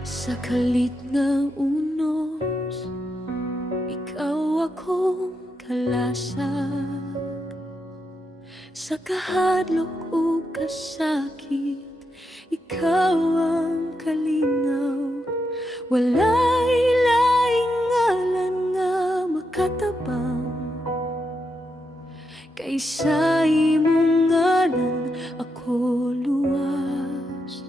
Sa kalit nga unos, ikaw akong kalasag. Sa kahadlok o kasakit, ikaw ang kalinaw. Walay laing ngalan nga makatabang kaysa imong ngalan ako luwas.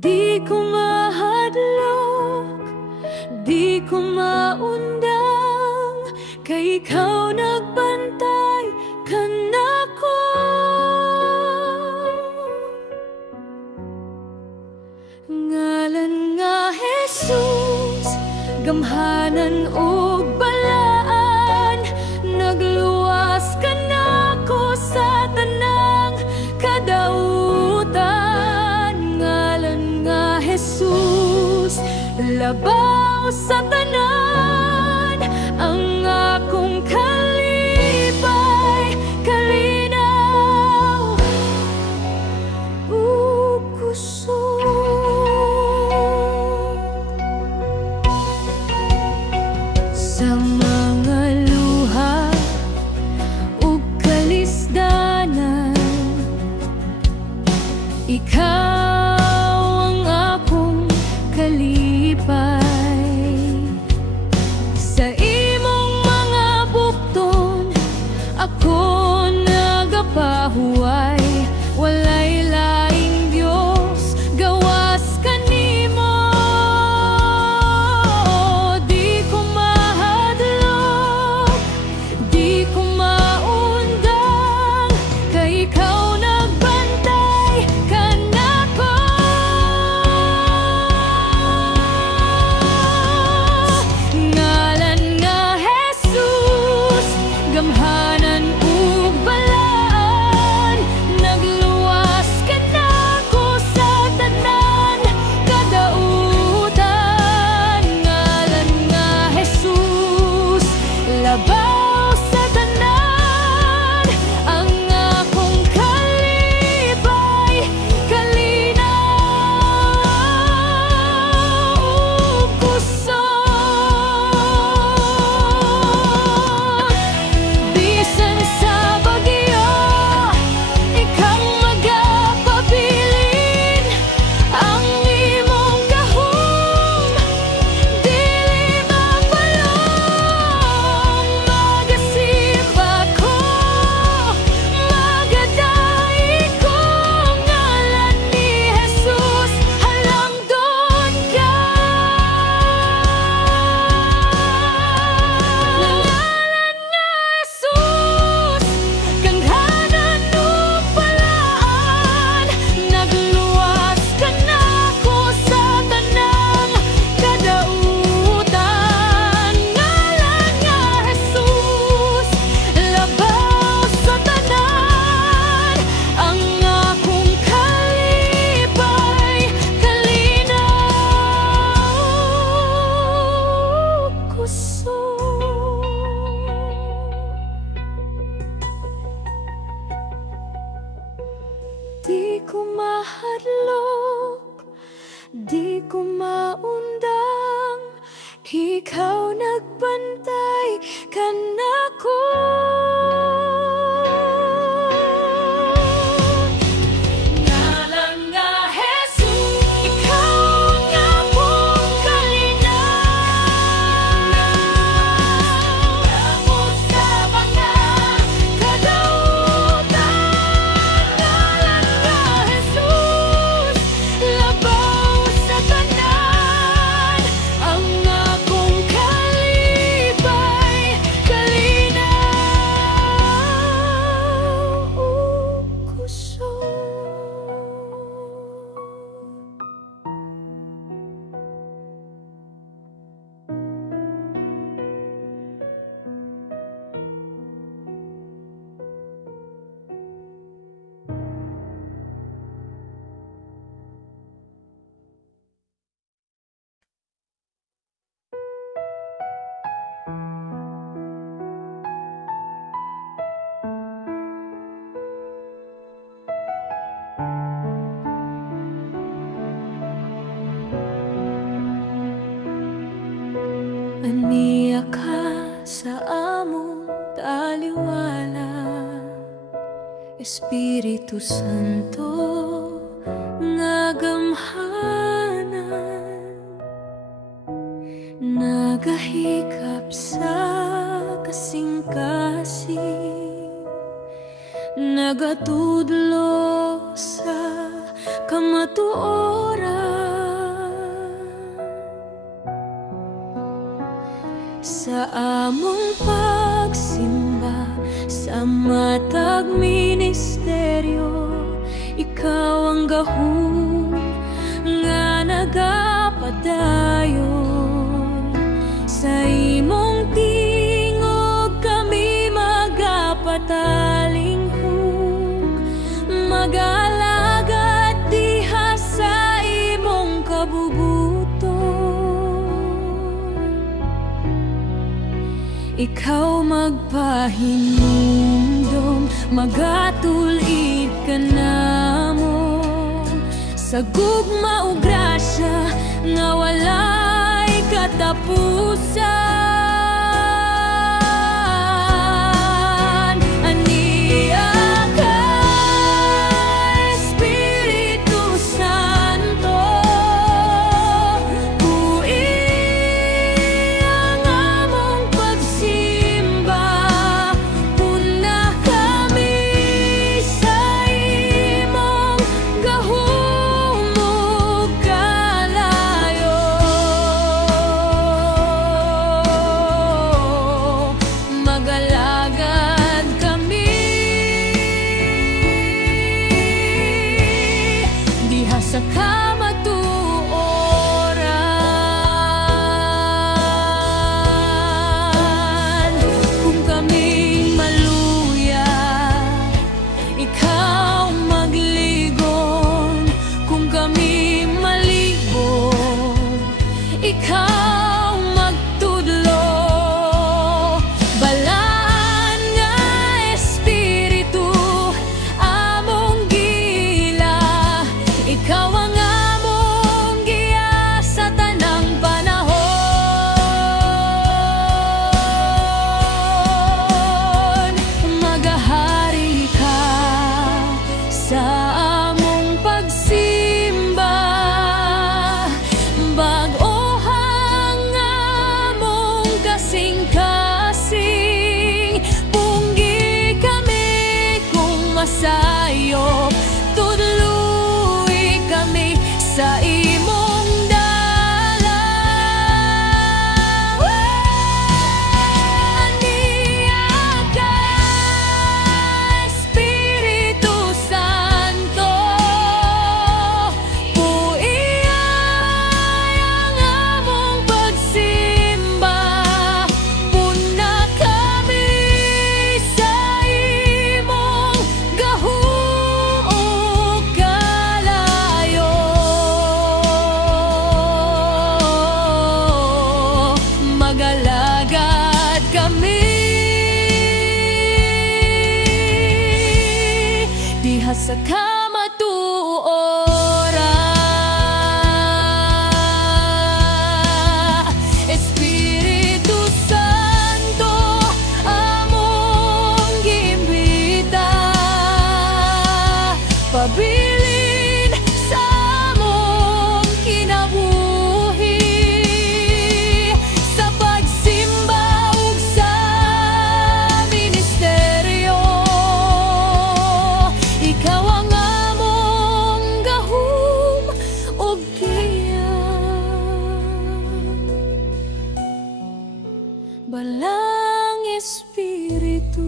Di ko mahadlok, di ko maundang, kay ikaw nagbantay kanako. Ngalan nga Jesus, gamhanan ug balaan, nagluwas ka nako sa tanang kadautan. Ngalan nga Jesus, labaw sa tanan, ang akong kalipay, kalinaw ug kusog. Sa mga luha ug kalisdanan, ikaw ang akong kalipay. Sa imong mga bukton ako nagapahuway, walay laing Diyos gawas kanimo. Di ko mahadlok, di ko maundang, kay ikaw nagbantay kanako. Ngalan nga Jesus, gamhanan ug balaan, nagluwas ka nako sa tanan kadautan. Ngalan nga Jesus, labaw sa tanan, ang akong kalipay, kalinaw ug kusog. Bisan sa bagyo, ikaw magapabilin, ang imong gahom dili mapalong. Magasimba ko, magadaig ko, ngalan ni Jesus, halangdon ka. Ngalan nga Jesus, ganghanan ug balaan, nagluwas ka nako sa tanang kadautan. Ngalan nga Jesus, labaw sa tanan, ang akong kalipay, kalinaw kusog. Di ko mahadlok, di ko maundang, ikaw nagbantay kanako. Ngalan nga Jesus, ikaw ang akong kalinaw. Lamot sa mga kadautan. Ngalan nga Jesus, labaw sa tanan, ang akong kalipay, kalinaw Espiritu Santo nga gamhanan, nagahikap sa kasing-kasing, nagatudlo sa kamatuoran. Sa among pagsimba sa matag ministeryo, ikaw ang gahom nga nagapadayon. Sa imong tingog kami magapatalingkog, mag-alagad diha sa imong kabubuton. Ikaw magpahinumdom, magatulid ka namo sa gugma ug grasya nga walay katapusan. Ania ka, Espiritu Santo, buhi ang among pagsimba. Puna kami sa imong gahom ug kalayo. Magalagad kami diha sa kamatuoran. Kung kaming maluya, ikaw magligon. Kung kami maligon, ikaw magtudlo. Balaan nga Espiritu among gila, ikaw ang among giya sa tanang panahon. Magahari ka sa among pagsimba, bag-ohang among kasing-kasing. Punggi kami kung masayop, tudloy kami sa imong dala. Ania ka, Espiritu Santo, buhi ang among pagsimba. Puna kami sa imong gahom ug kalayo. Magalagad kami diha sa kamatuoran. Espiritu Santo among giimbita, pabilin sa among kinabuhi, sa pagsimba ug sa ministeryo. Ikaw ang among gahom ug giya. Balang Espiritu.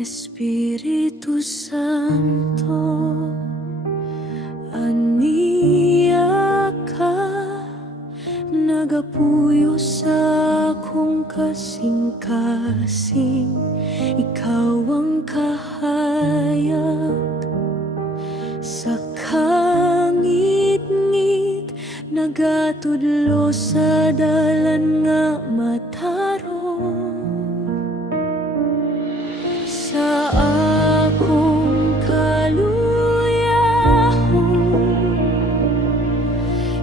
Espiritu Santo, ania ka, ang kasing-kasing, ikaw ang kahayag sa kangit-ngit, nagatudlo sa dalan nga matarong. Sa akong kaluyahon,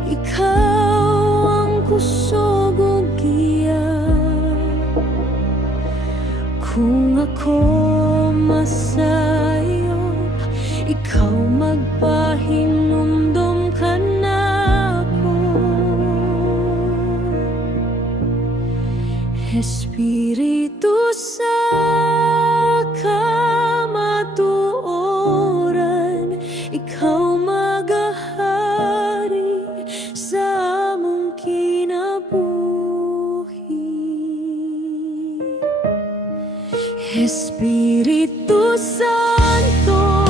ikaw ang kusog ug giyak. Kung ako masayop, ikaw magpahinumdum ka nako. Espiritu sa kamatuoran, ikaw magahari sa among kinabuhi. Espiritu Santo,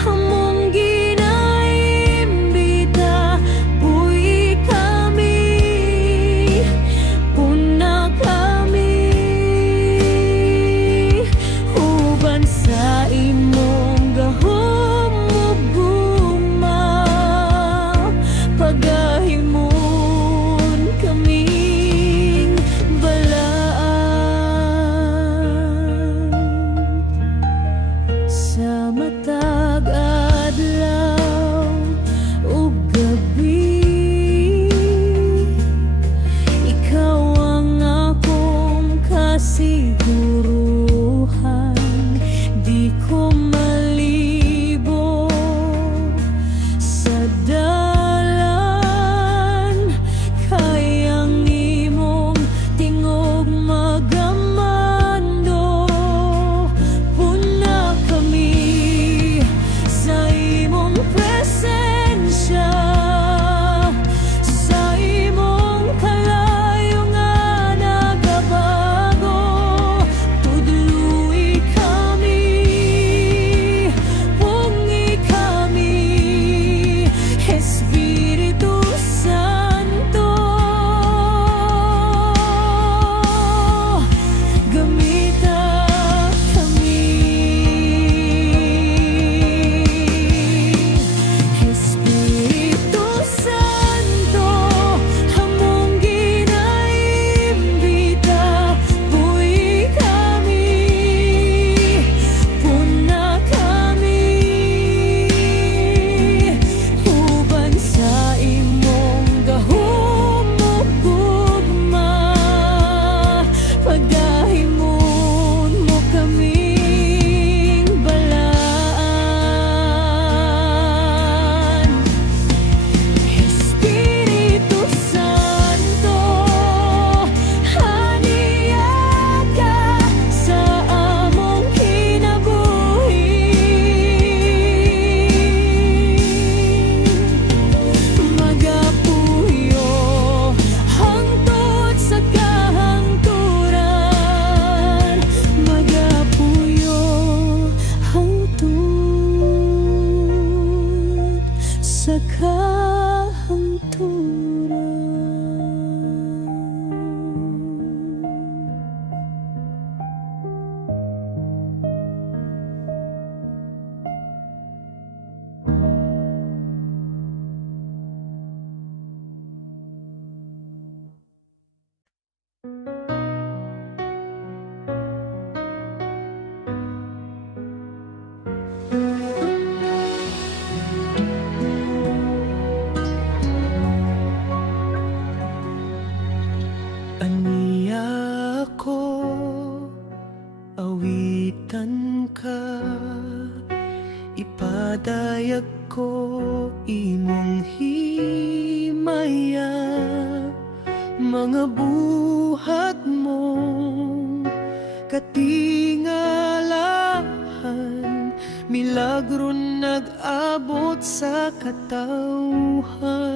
among ginaimbita, buhi kami, puna kami, uban sa imong gahom ug gugma, pagahimon kaming balaan. Sa matag adlaw ug gabi, ikaw ang akong kasiguruhan. Di ko malibo sa dalan, kayang imong tingog magamando. Puna kami sa imong presensya, sa imong kalayo nga nagabago. Tudluy kami, pungi kami, Espiritu Santo. Gamita kami, Espiritu Santo, among ginaimbita, buhi kami, puna kami, uban sa imong gahom ug gugma, pagahimon mo kaming balaan. Espiritu Santo, haniya ka sa among kinabuhi. Magapuyo hangtod sa kahangturan, magapuyo hangtod sa kahangturan. Aniya ako, awitan ka, ipadayag ko imong himaya. Mga buhat mong katingalahan, milagro nag-abot sa katawhan.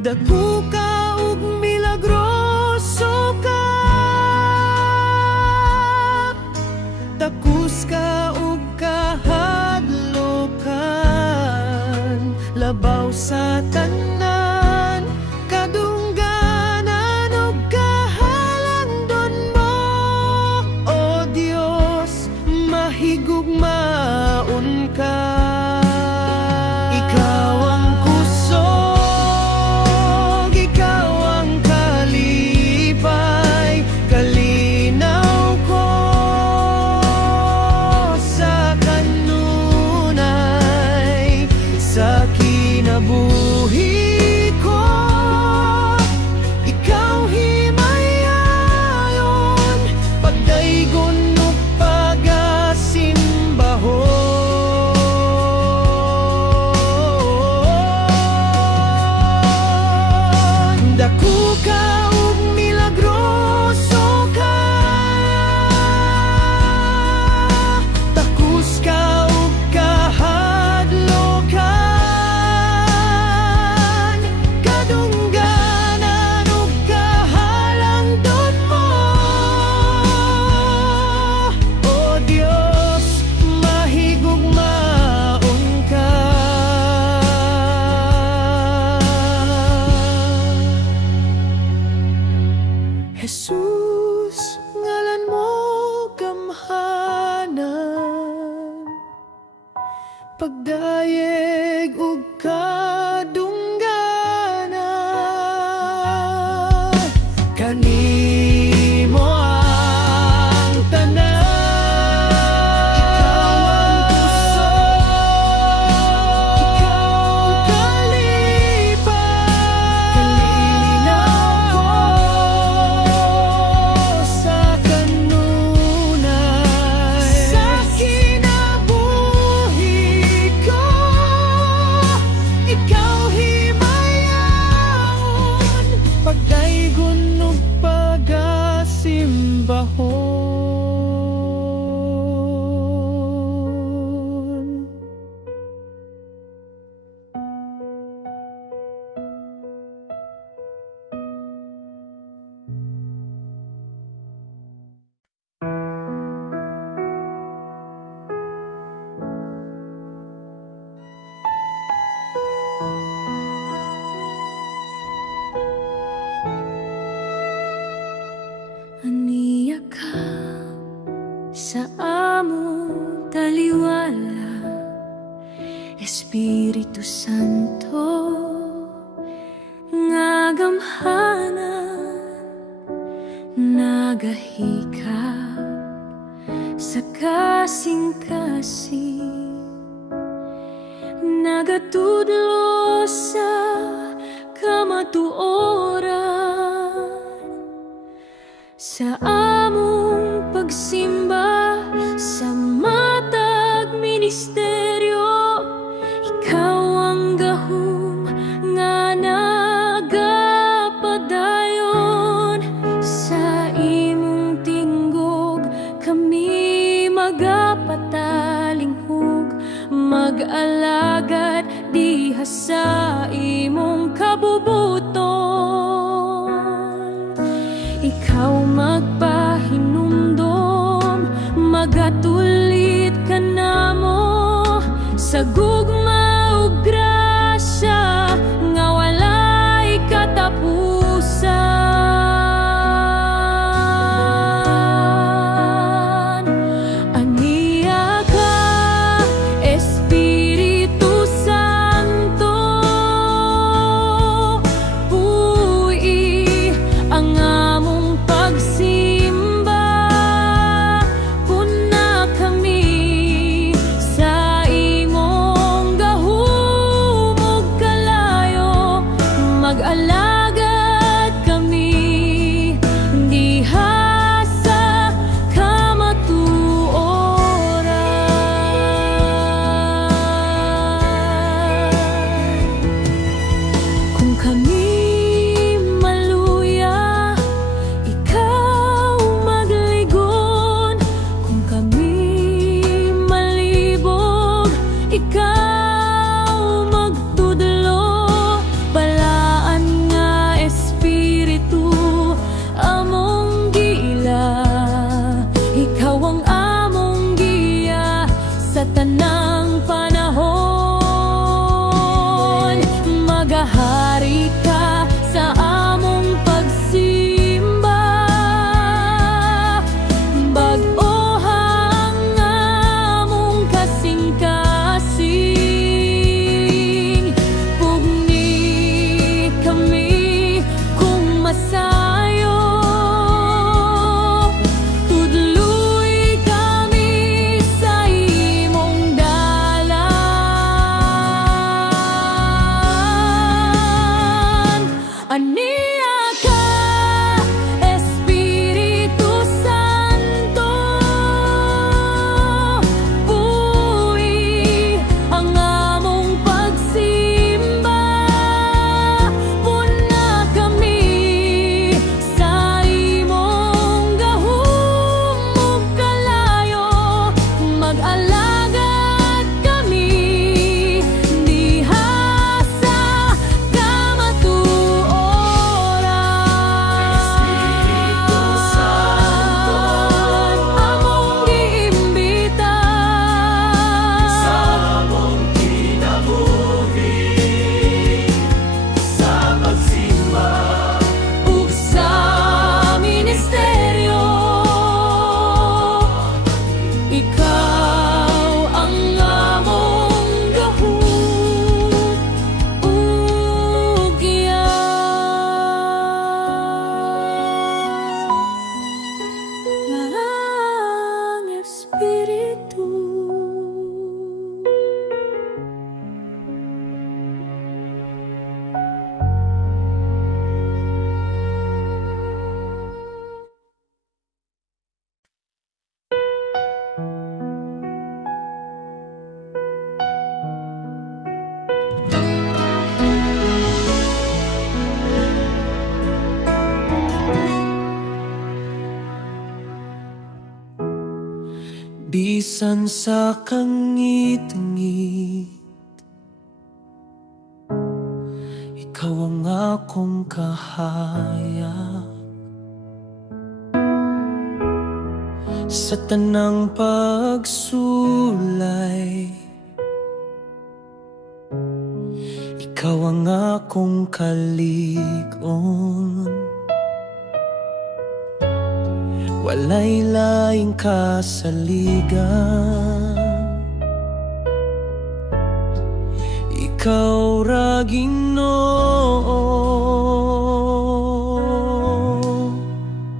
Dako ka ug milagroso ka, takus ka ug kahadlokan, labaw sa tanan, kadungganan ug ka ug milagroso ka, takus ka ug kahadlokan, kadungganan ug kahalangdon mo. O Dios, mahigugmaon ka. Jesus, ngalan mo gamhanan, pagdayeg ug kadungganan, kanimo ang tanan. Ikaw ang puso, ikaw ang kalipay, kalinaw ko sa kanunay, sa kinabuhi ko. Ikaw himayaon, pagdaygon ug pagasimbahon. Aniya ka sa among taliwala, Espiritu Santo, nga gamhanan, nagahikap sa kasing-kasing, nagatudlo sa kamatuoran, sa among pagsimba sa matag ministeryo. Ikaw ang gahom nga nagapadayon, sa imong tinggog kami magapatalinghog, mag-alagad diha sa imong kabubuton. Ikaw magpahinumdom, magatulit ka namo sa gugma ug grasya nga walay katapusan. Aniya ka, Espiritu Santo, puyi ang among pagsimba, puna kami sa imong gahom. Bisan sa kangit-ngit, ikaw ang akong kahayag. Sa tanang pagsulay, ikaw ang akong kalig-on. Walay laing kasaligan, ikaw ra Ginoo.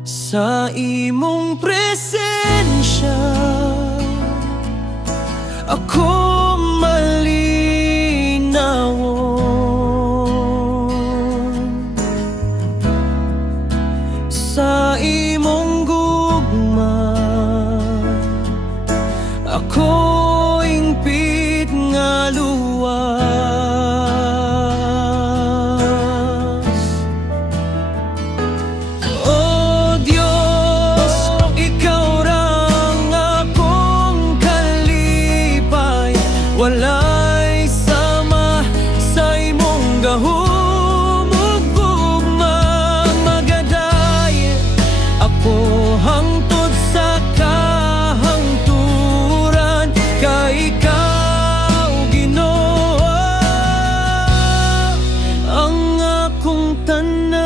Sa imong presensya ako malinawon. Sa imong gugma ako ingpit nga luwas. O Diyos, ikaw ra ang akong kalipay. Walay sama sa imong gahum ug gugma. Magaday ako hangtod sa kahangturan, kay ikaw Ginoo ang akong tanan.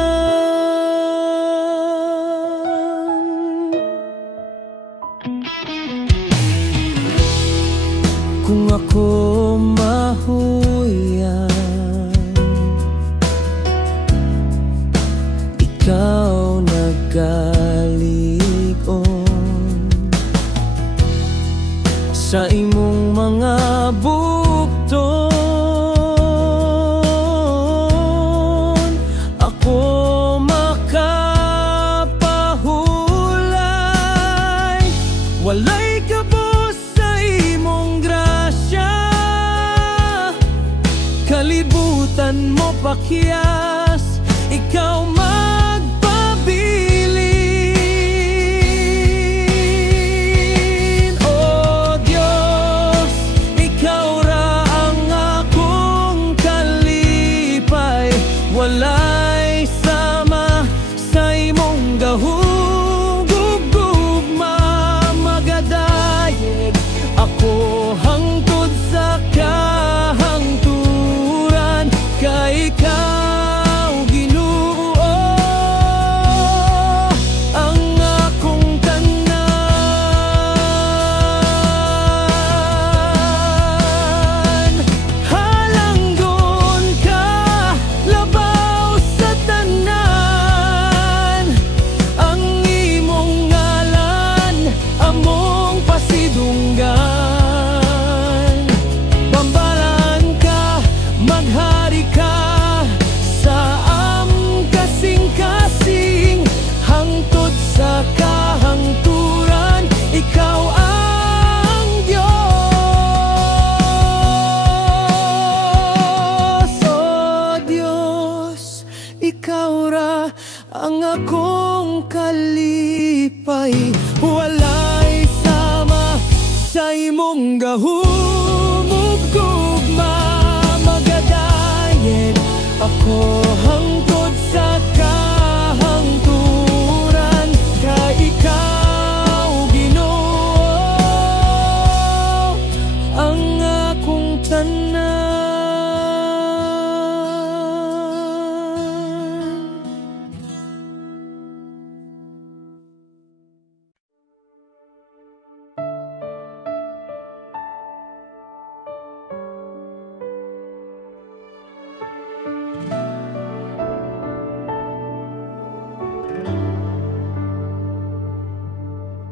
Kung ako mahuyan, ikaw nagaligon. Sa imong mga bukton ako makapahulay. Walay kabos sa imong grasya, kalibutan mo pakyas, ikaw magpabilin. O Diyos, ikaw ra ang akong kalipay. Walay sama sa imong gahum ug gugma. Magadayeg ako hangtod sa kahangturan, kay ikaw Ginoo ang akong tanan. Halanggon ka labaw sa tanan, ang imong ngalan among pasidunggan. Bambalaan ka, maghari ka sa kasing-kasing, hangtod sa kahangturan, ikaw ang Diyos. O Diyos, ikaw ra ang akong kalipay. Walay sama sa imong gahum ug gugma. Magadayeg ako hangtod sa kahangturan, kay ikaw Ginoo ang akong tanan.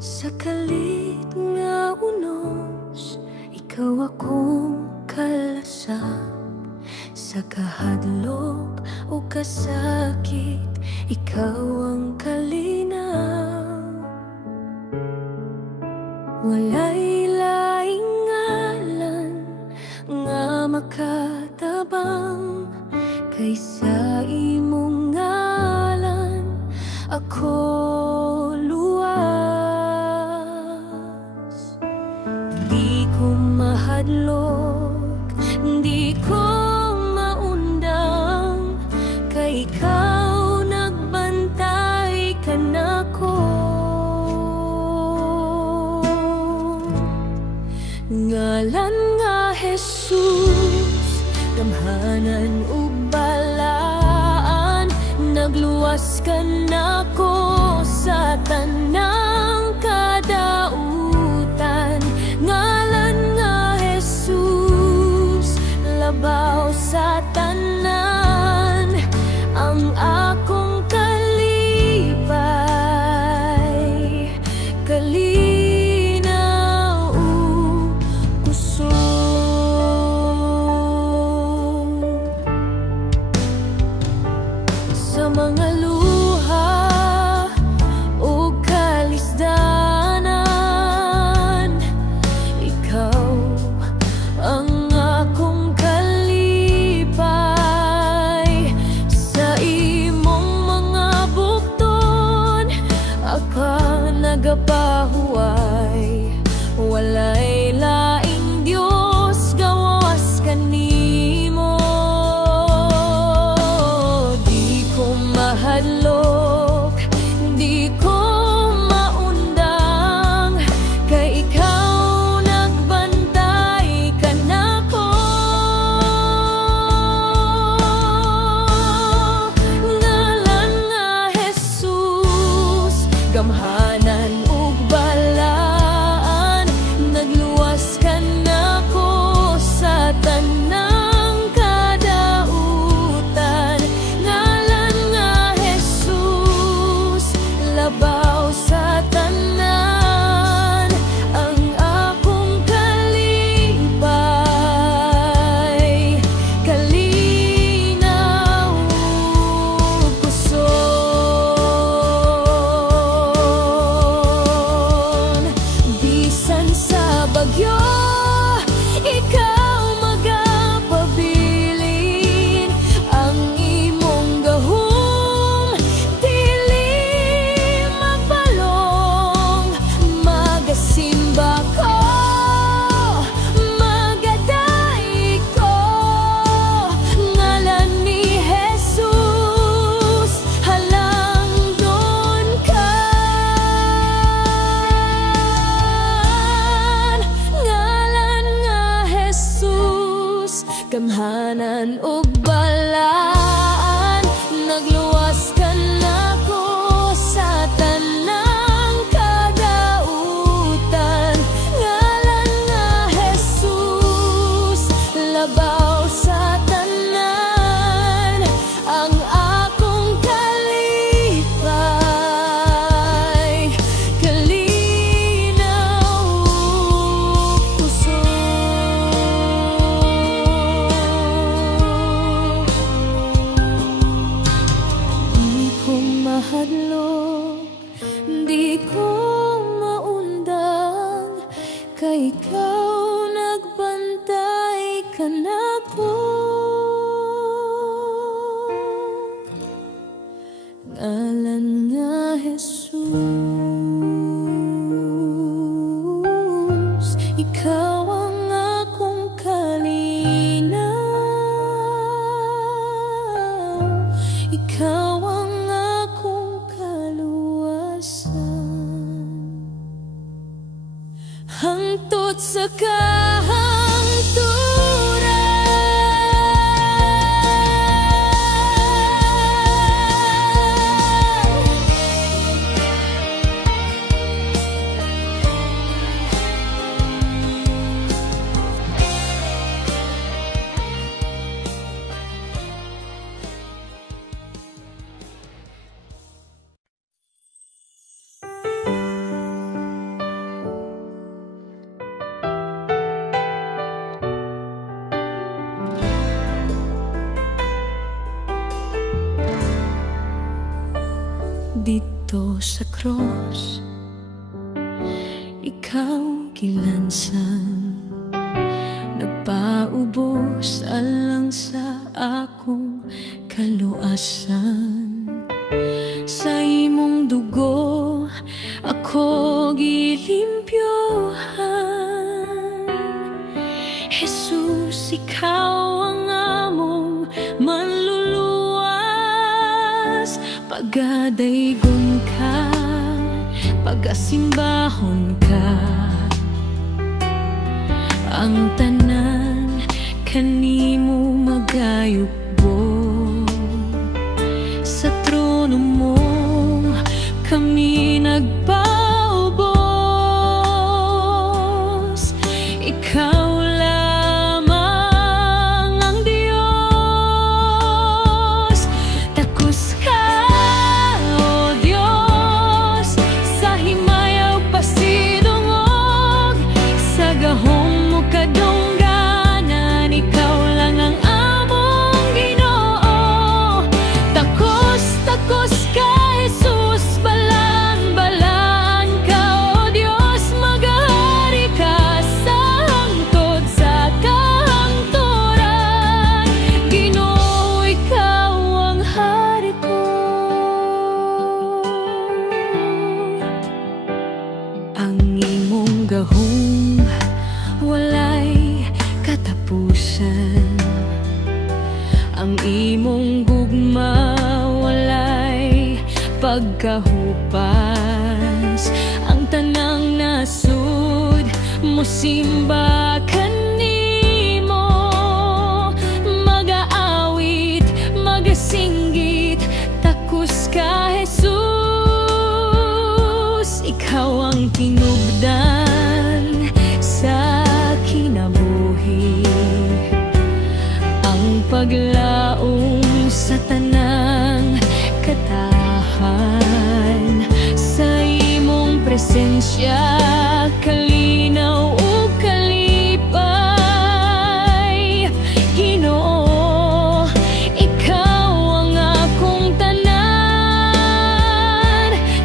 Sa kalit nga unos, ikaw akong kalasap. Sa kahadlok o kasakit, ikaw ang kalinaw. Walay laing ngalan nga makatabang kaysa imong ngalan. Ako luwas, ko mahadlok, di ko maundang, kay ikaw nagbantay ka nako. Ngalan nga Jesus, gamhanan ug balaan, nagluwas ka nako sa tanang kadautan. Ngalan nga Jesus, labaw sa tanan, ang akong kalipay, kalinaw ug kusog. Sa mga luha ug kalisdanan, ikaw ang akong kalipay. Sa imong mga bukton ako nagapahuway, walay laing Dios gawas kanimo. Di ko mahadlok, di ko maundang, kay ikaw nagbantay ka nako. Ngalan nga Jesus, gamhanan ug balaan, nagluwas ka nako sa tanang kadautan. Ngalan nga Jesus, labaw sa tanan, ang akong kalipay, kalinaw ug kusog. Bisan sa bagyo, ikaw magapabilin, ang imong gahom dili mapalong. Magasimba ko, magaday ko, ngalan ni Jesus, halangdon ka. Ngalan nga Jesus, gamhanan ug balaan, nagluwas ka nako sa tanang kadautan. Ngalan nga Jesus, labaw sa tanan, ang akong kalipay, kalinaw ug kusog. Di ko mahadlok, di ko maundang, kay ikaw nagbantay ka nako. Ngalan nga Jesus, ikaw ang akong kalinaw, ikaw ang akong kaluwasan, hangtod sa kahangturan. Dito sa cross, ikaw gilansan, nagpaubos alang sa akong kaluasan. Sa imong dugo ako gilimpyohan, Magadaygon ka, pagasimbahon ka. Ang tanan kanimo magayugbo. Sa trono mo kami nagpaubos. Ikaw lamang ang Diyos. Takos ka, O Diyos, sa himayaw pasidungog. Sa gahom mo kadungganan, ikaw lang ang among Ginoo. Takos, takos ka, Jesus, balaan-balaan ka, O Diyos, magahari ka sa hangtod sa kahangturan. Ginoo, ikaw ang hari ko. Ang imong gahom walay katapusan. Ang imong gugma walay pagkahupas. Ang tanang nasud mosimba kanimo. Mag-aawit, magasinggit, takos ka, Jesus. Ikaw ang tinubdan sa kinabuhi. Ang paglaom sa tanang katahan. Sa imong presensya kalinaw ug kalipay. Ginoo, ikaw ang akong tanan.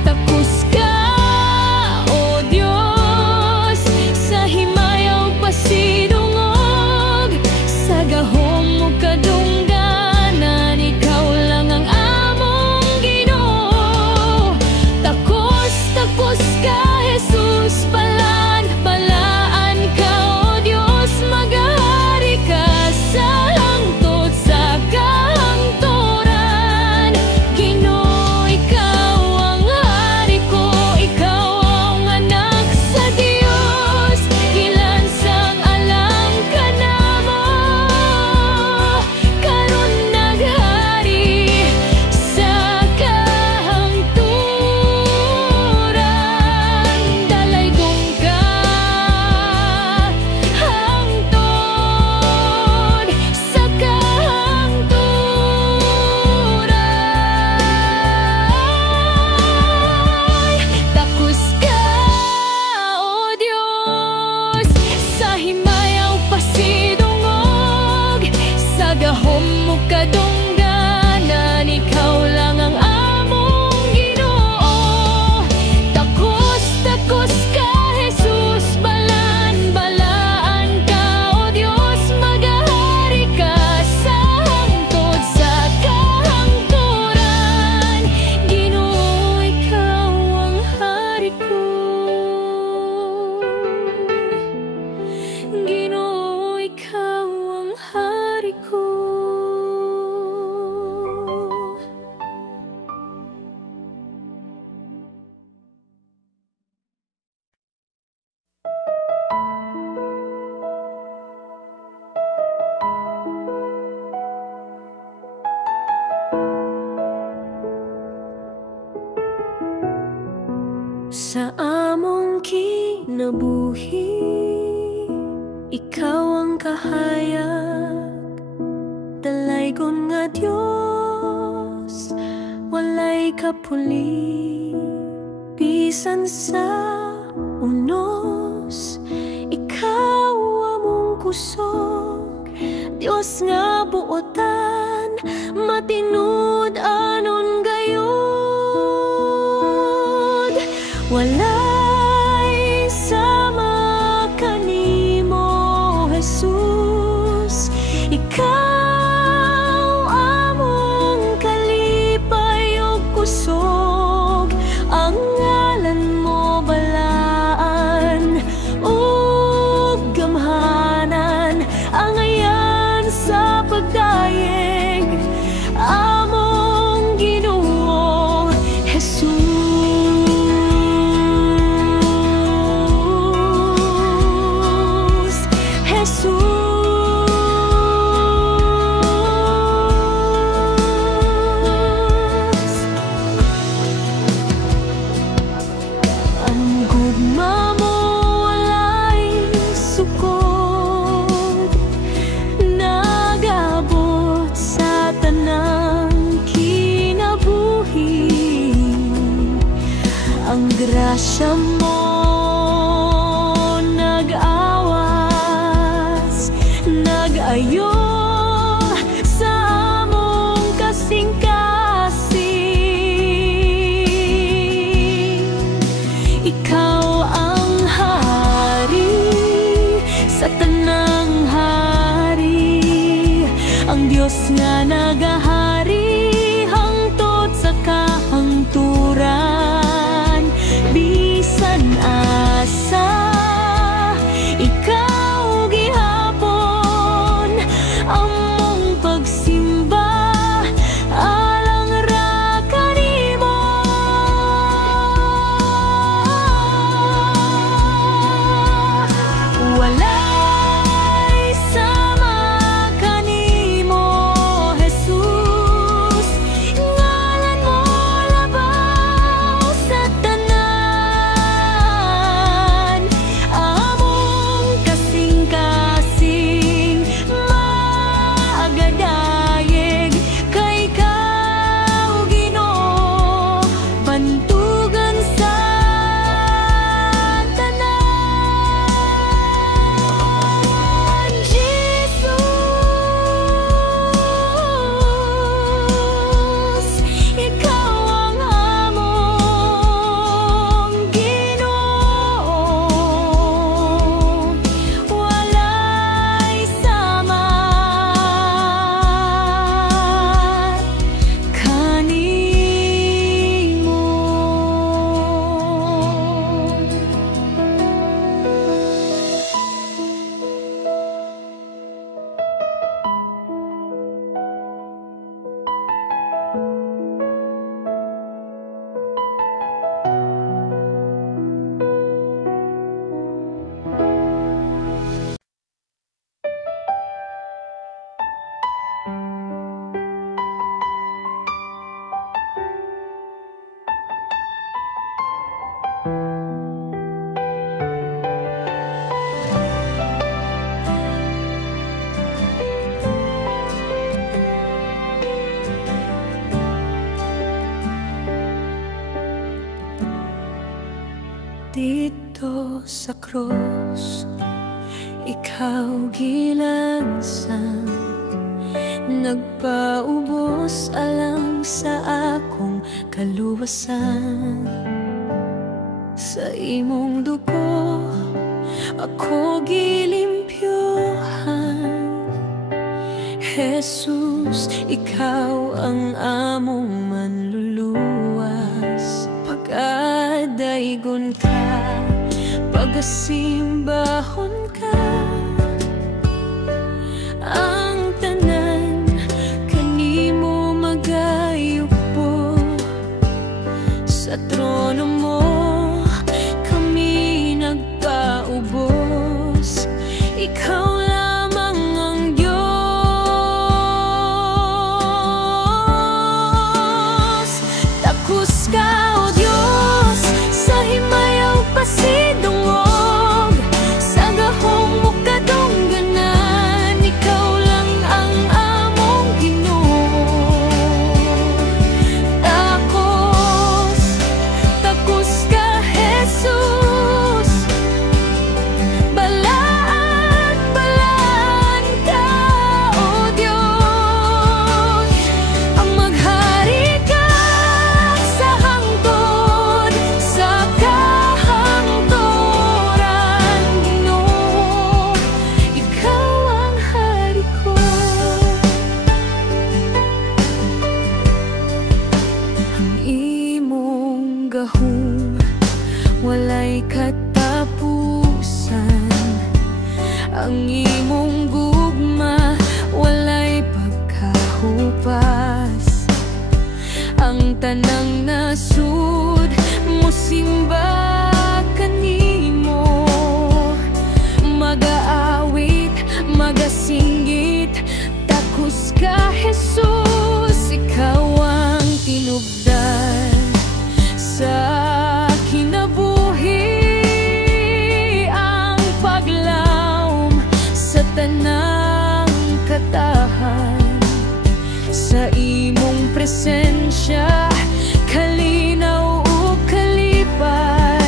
Takos ka, O Diyos, sa himayaw pasidungog. Sa gahom mo kadungganan, ikaw lang ang among Ginoo. Takos, takos ka, Jesus, balaan ka, O Diyos, magahari ka sa hangtod sa kahangturan. Ginoo, ikaw ang hari ko, ikaw ang anak sa Dios. Ilansang alang ka namo, karon naghari sa kahangturan. Dalaygong ka hangtod sa kahangturan. Takos ka, O Diyos, sa himayaw pasidungog. Sa gahom mo kadungganan, ikaw lang ang among Ginoo. Takos, takos ka, Jesus, balaan ka, O Diyos, magahari ka sa hangtod sa kahangturan. Ginoo, ikaw ang hari ko. Ginoo, ikaw ang hari ko. Sa among kinabuhi, ikaw ang kahayag. Dalaygon nga Dios, walay kapuli. Bisan sa unos, ikaw among kusog. Dios nga buotan, matinud anon gayud. Walay sama kanimo, Jesus. Ikaw among kalipay ug kusog. Ang ngalan mo balaan ug gamhanan. Ang ayan sa pagdayeg among Ginoo. grasya mo nag-awas, nag-ayo sa among kasing-kasing. Ikaw ang hari sa tanang hari, ang Diyos nga nagahari hangtod sa kahangturan. Bisan asa ikaw gihapon, among pagsimba alang ra kanimo. Walay sama kanimo, Jesus. Ngalan mo labaw sa tanan, among kasing-kasing maagadayeg kay ikaw Ginoo, bantugan sa tanan. Jesus, ikaw ang among Ginoo, walay sama kanimo. Dito sa krus, ikaw gilansan, nagpaubos alang sa akong kaluwasan. Sa imong dugo ako gilimpyuhan, Jesus, ikaw ang among manluluwas. Pag-adaygon ka, pag-asimbahon ka, ang tanan kanimo magayupo. Sa trono mo kami nagpaubos, ikaw lamang ang Diyos. Takos ka, O Diyos, sa himayaw pasidungog, sa gahong mo kadungganan, ikaw lang ang among Ginoo. Takos ka, Jesus, balaan ka, O Diyos, ang maghari ka sa hangtod sa kahangturan, Ginoo. Ikaw ang hari ko. Ang imong gahom walay katapusan, ang imong gugma walay pagkahupas. Ang tanang nasud mosimba kanimo, mag-aawit, magasinggit. Takos ka, Jesus, ikaw ang tinubdan sa kinabuhi, ang paglaom sa tanang katahan. Sa imong presensya kalinaw ug kalipay,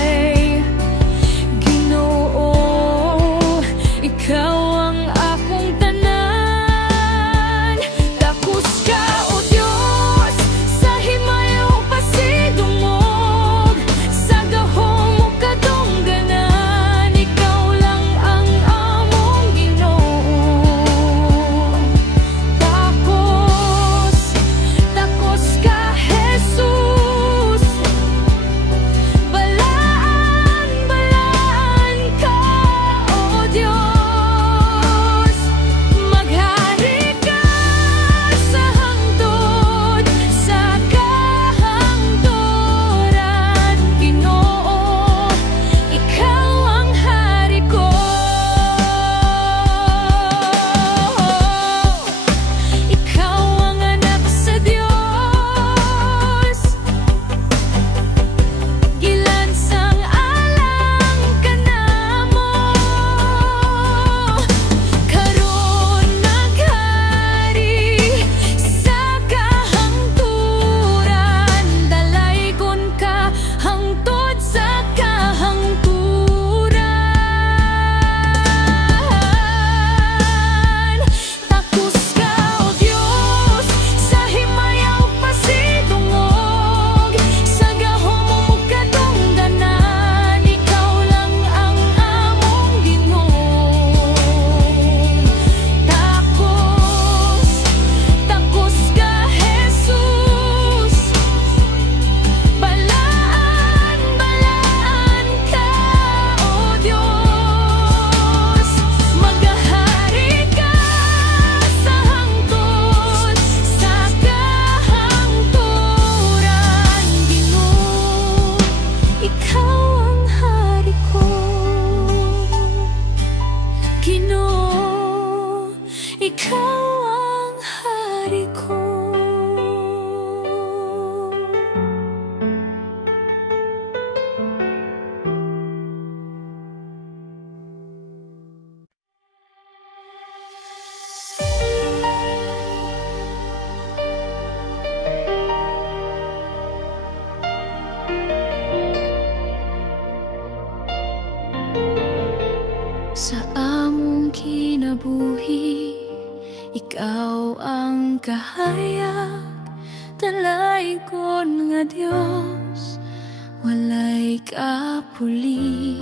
kahayag talay kon nga Dios walay kapuli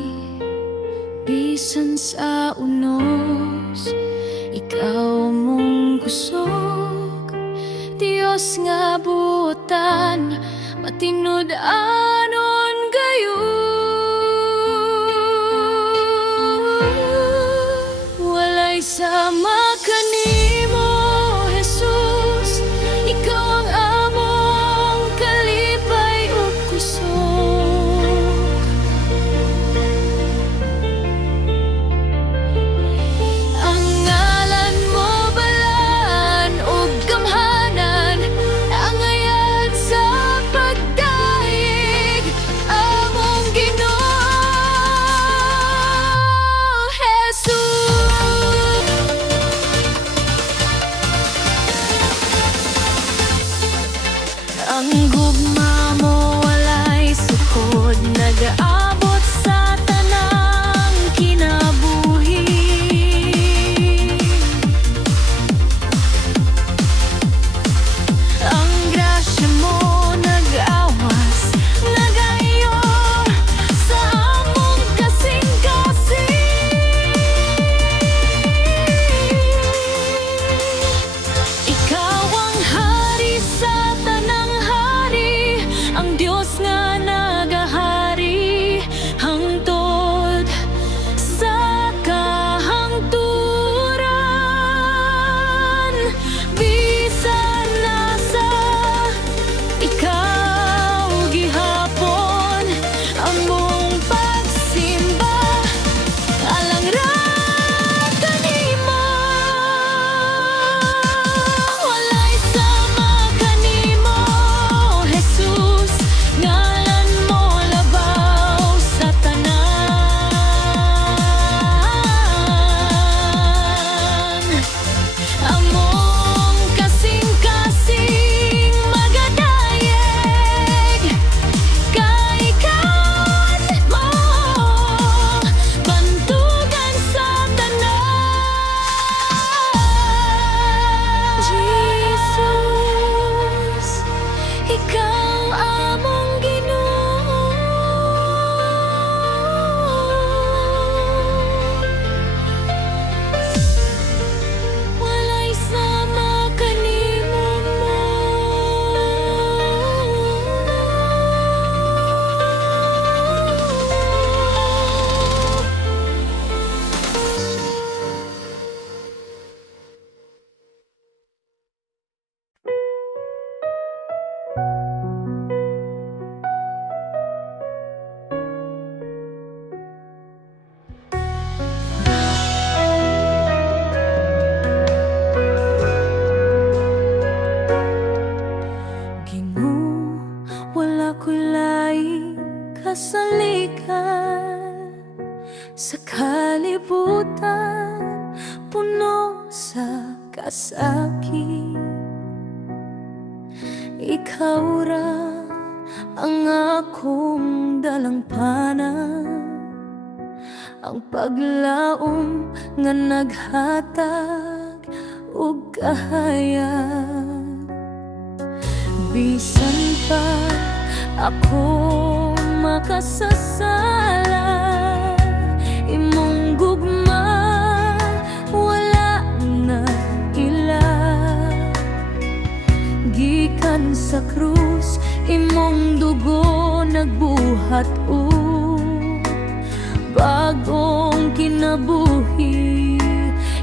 bisan sa unos ikaw mong kusog Dios nga buotan matinud-anon gayon walay sama kanimo Jesus ikaw ang among kalipay ug kusog ang ngalan mo balaan ug gamhanan ang ayat sa pagdaig among Ginoo Jesus ang gugma mo walay sukod nagaabot sa tanang kinabuhi ang grasya mo nag-awas nagayo sa among kasing-kasing ikaw ang hari sa tanang hari ang Diyos nga nagahari hangtod sa kahangturan bisan nasa ikaw gihapon among pagsimba alang ra kanimo walay sama kanimo Jesus ngalan mo labaw sa tanan among kasing-kasing magadayeg kaikan mo bantugan sa tanan Jesus ikaw among Ginoo walay sama kanimo Ginoo wala ko'y laing kasalikan sa kalibutan puno sa kasakit ikaw ra ang akong dalangpanan ang paglaom nga naghatag ug kahayag bisan pa ako makasasala imong gugma wala na ila gikan sa krus imong dugo nagbuhat bagong kinabuhi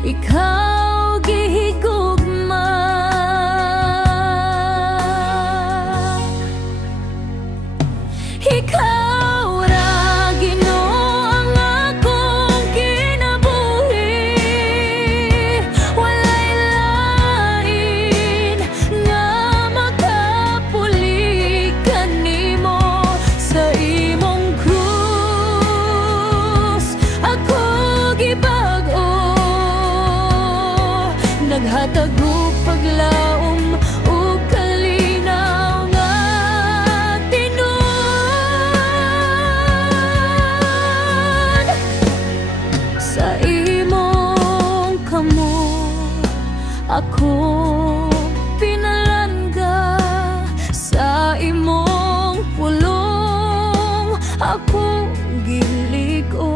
ikaw gihigugma ikaw ra Ginoo ang akong kinabuhi walay lain nga makapuli kanimo sa imong krus ako gibag-o naghatag og paglaom ug kalinaw nga tinud sa imong kamot ako akong gilig-on.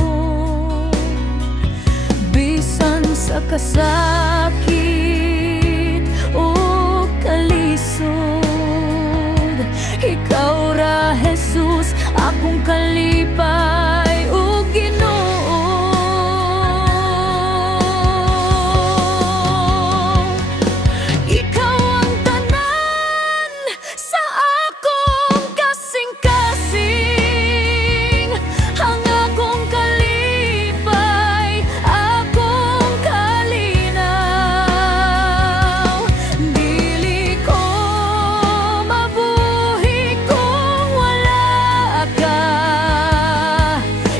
Bisan sa kasakit o kalisod, ikaw ra Jesus akong kalipay o Ginoo. Ikaw ang tanan sa akong kasing-kasing, ang akong kalipay, akong kalinaw. Dili ko mabuhi kung wala ka.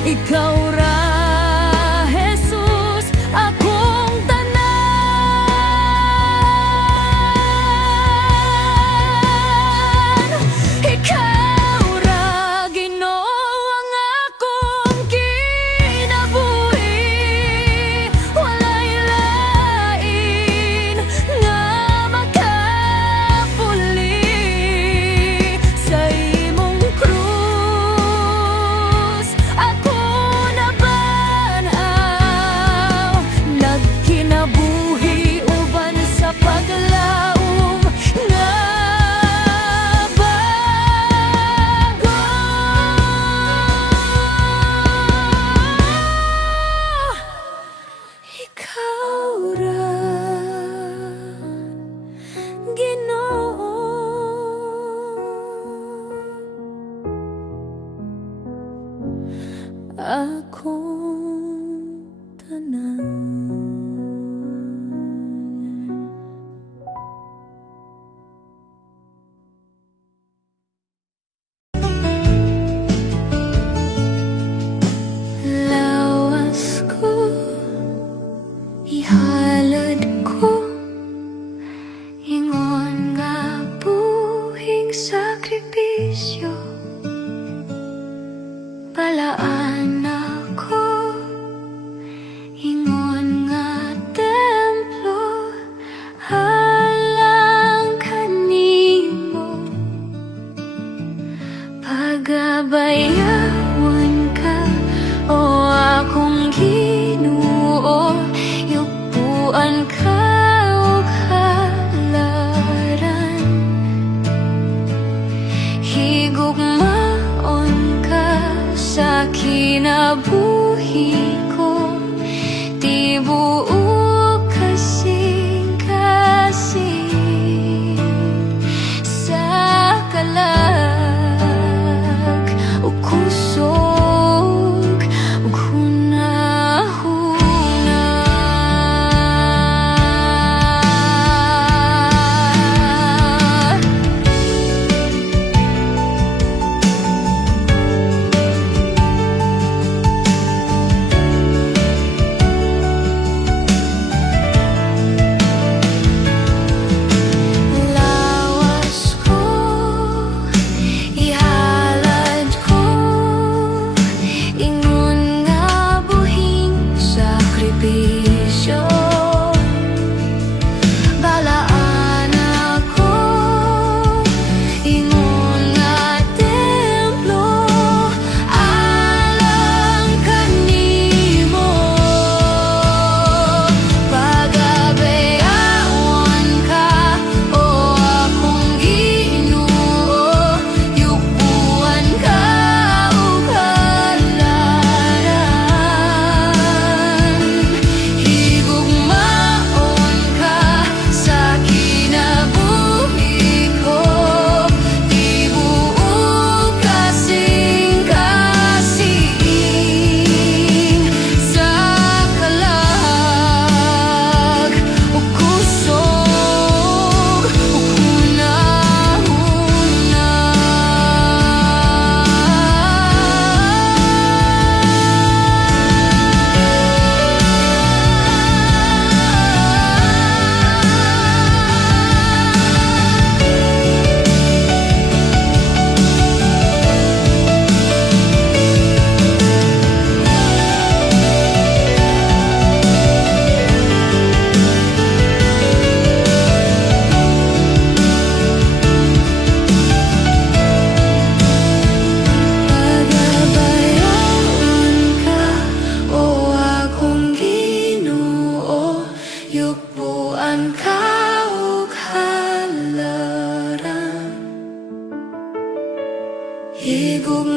Ikaw ra Jesus akong tanan. Ikaw ra Ginoo ang akong kinabuhi. Walay lain nga makapuli sa imong krus. Ako nabanaw, nagkinabuhi uban sa paglaom nga bago. Ikaw ra Ginoo, akong tanan. Lawas ko, ihalad ko, ingon nga buhing sakripisyo. Balaan ako, ingon nga templo, halang kanimo. Pagabayawan ka, o akong Ginoo, yupuan ka o halaran. Higugmaon ka sa kinabuhi ko, tibuok kasing-kasing sa kalag o kusog o hunahuna.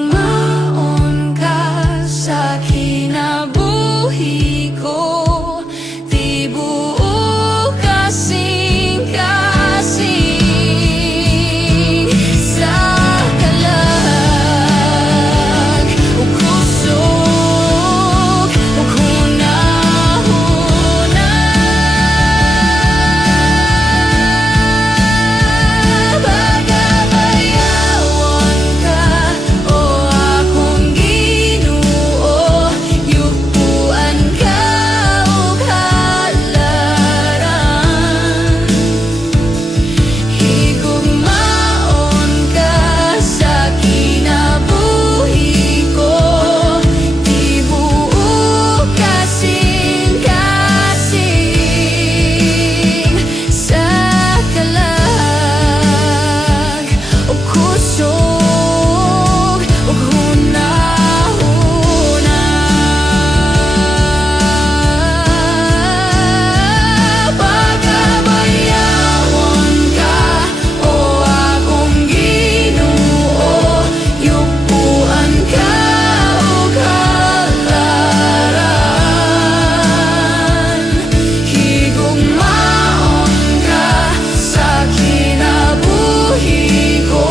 Higugmaon ka sa kinabuhi ko, di buo kasing-kasing sa kalag o kusog o hunahuna. Pagabayawan ka o akong Ginoo, yupuan ka o halaran. Higugmaon ka sa kinabuhi ko, di buo kasing-kasing sa kalag o kusog o hunahuna. Pagabayawan ka o akong Ginoo, yupuan ka o halaran. Higugmaon ka sa kinabuhi ko,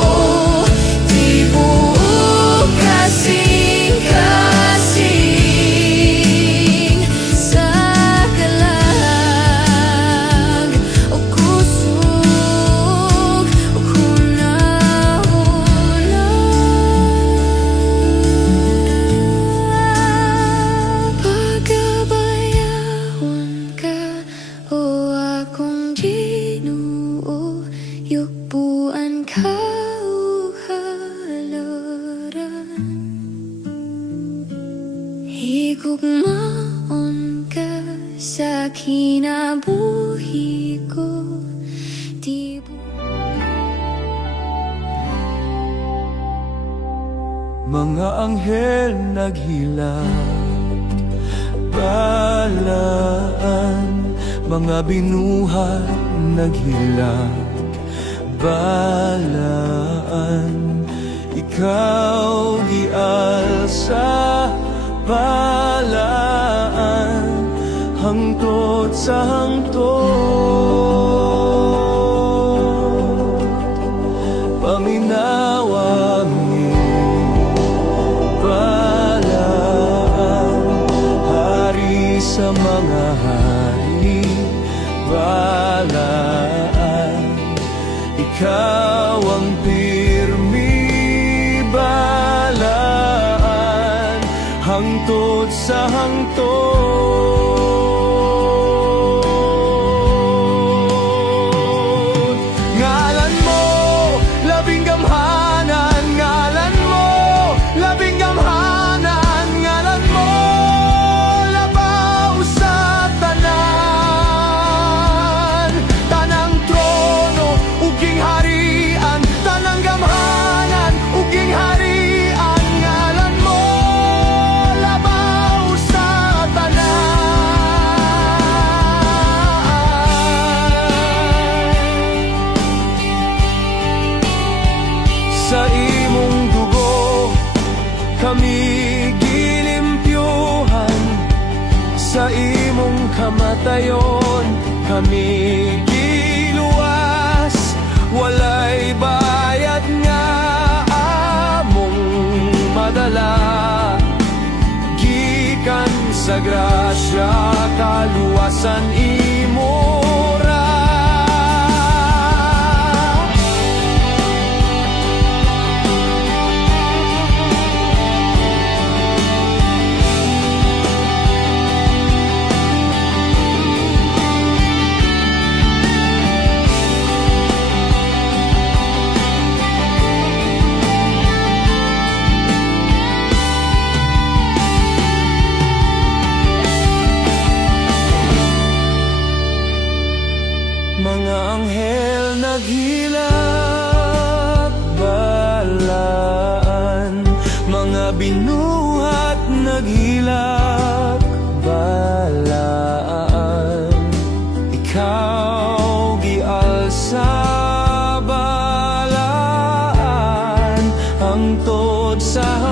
di buo kasing-kasing sa kalag o kusog o hunahuna. Pagabayawan ka o akong Ginoo, yupuan ka o halaran. Higugmaon ka sa kinabuhi ko, di Mga anghel naghilang balaan, mga binuhat naghilang balaan. Ikaw gialsa balaan, hangtod sa hangtod. Paminawa mi balaan, hari sa mga hari balaan. Ikaw ang pirmi balaan, hangtod sa hangtod. Ngalan mo, labing gamhanan, ngalan mo, labing gamhanan, ngalan mo, labaw sa tanan. Tanang trono, uging harian, tanang gamhanan, uging harian, ngalan mo, labaw sa sa imong dugo kami gilimpyuhan, sa imong kamatayon kami giluwas. Walay bayad nga among madala, gikan sa grasya kaluwasan imo ra. Mga anghel naghilak balaan, mga binuhat naghilak balaan. Ikaw gialsa balaan, hangtod sa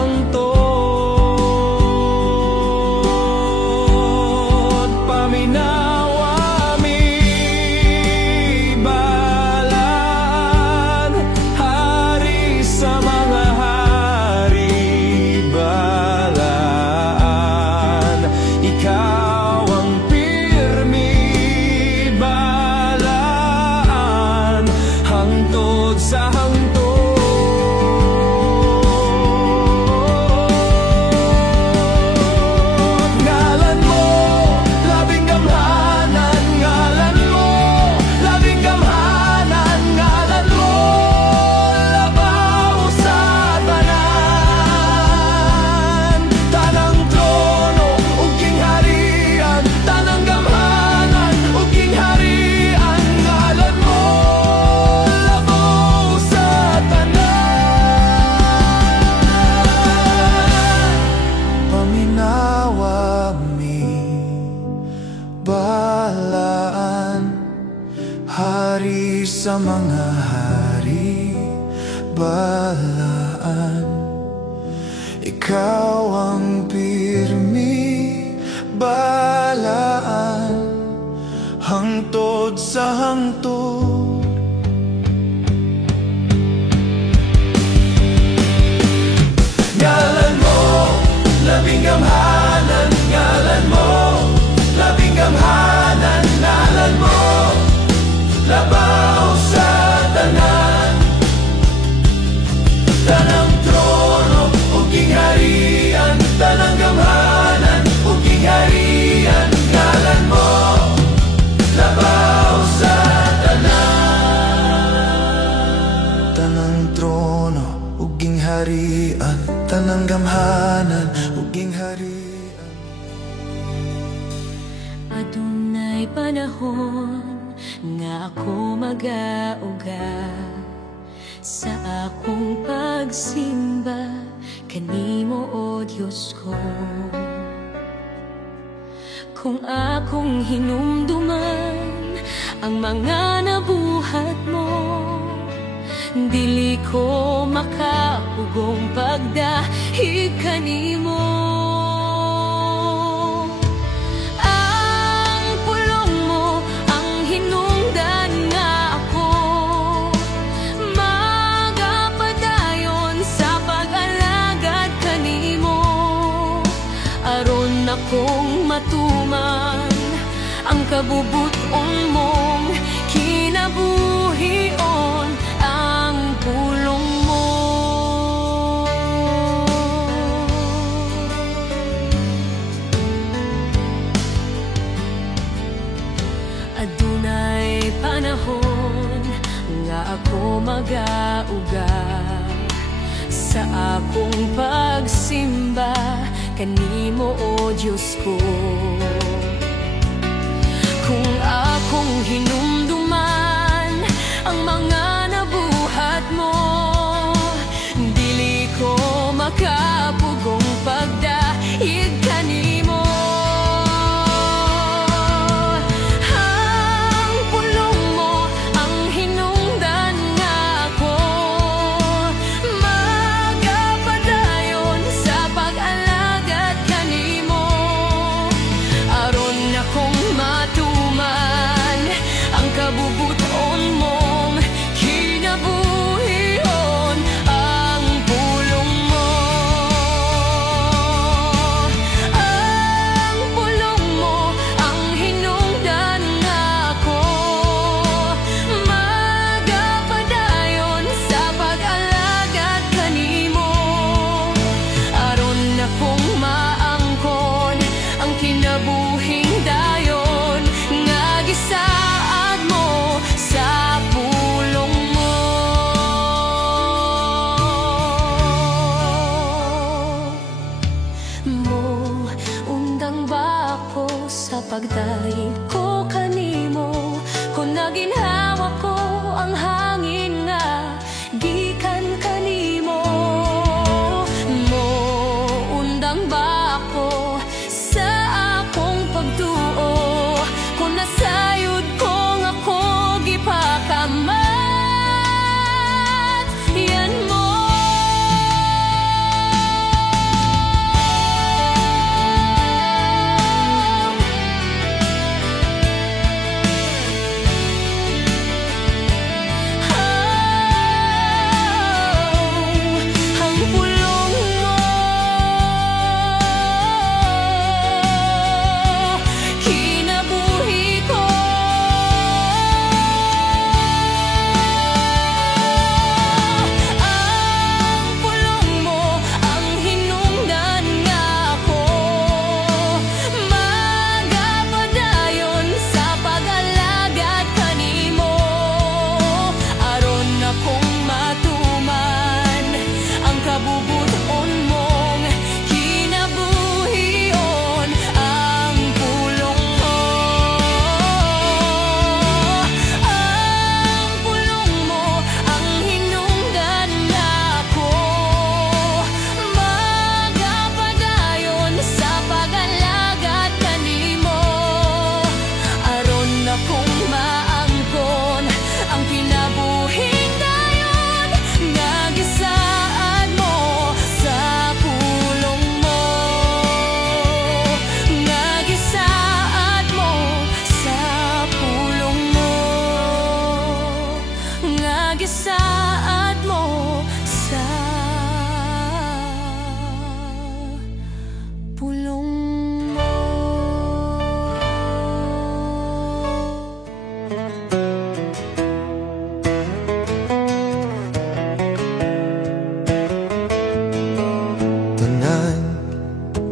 sa mga hari balaan. Ikaw ang pirmi balaan, hangtod sa hangtod. Ngalan mo, labing gamhanan. Ngalan mo, labing gamhanan. Ngalan mo, labaw sa tanan. Tanang trono o kingharian, tanang gamhanan o kingharian. Ngalan mo, labaw sa tanan. Tanang trono o kingharian, tanang gamhanan o kingharian. Adunay panahon nga ako mag-auga sa akong pagsimba kanimo, o Diyos ko. Kung akong hinumduman ang mga nabuhat mo, dili ko makapugong pagdahig kanimo. Ang pulong mo ang hinungdan nga ako, magapadayon sa pag-alagad kanimo. Aron akong matuman ang kabubuton mong kinabuhion, ang pulong mo. Adunay panahon nga ako mag-auga sa akong pagsimba kanimo, o Diyos ko. Kung akong hinumduman ang mga nabuhat mo, dili ko makapugong pagdahig kanimo. Ang pulong mo ang hinungdan nga ako, magapadayon sa pag-alagad kanimo. Aron akong matuman ang kabubuton mong kinabuhion, ang pulong mo. Ang pulong mo ang hinungdan nga ako, magapadayon sa pag-alagad kanimo. Aron akong maangkon ang kinabuhing dayon nga gisaad mo sa pulong mo. Undang ba ako sa pagdahig ko kanimo, kung naginhawa ko ang hangin nga gikan kanimo. Undang ba ako sa akong pagtuo, kung nasayod kong ako gipakamat yan mo.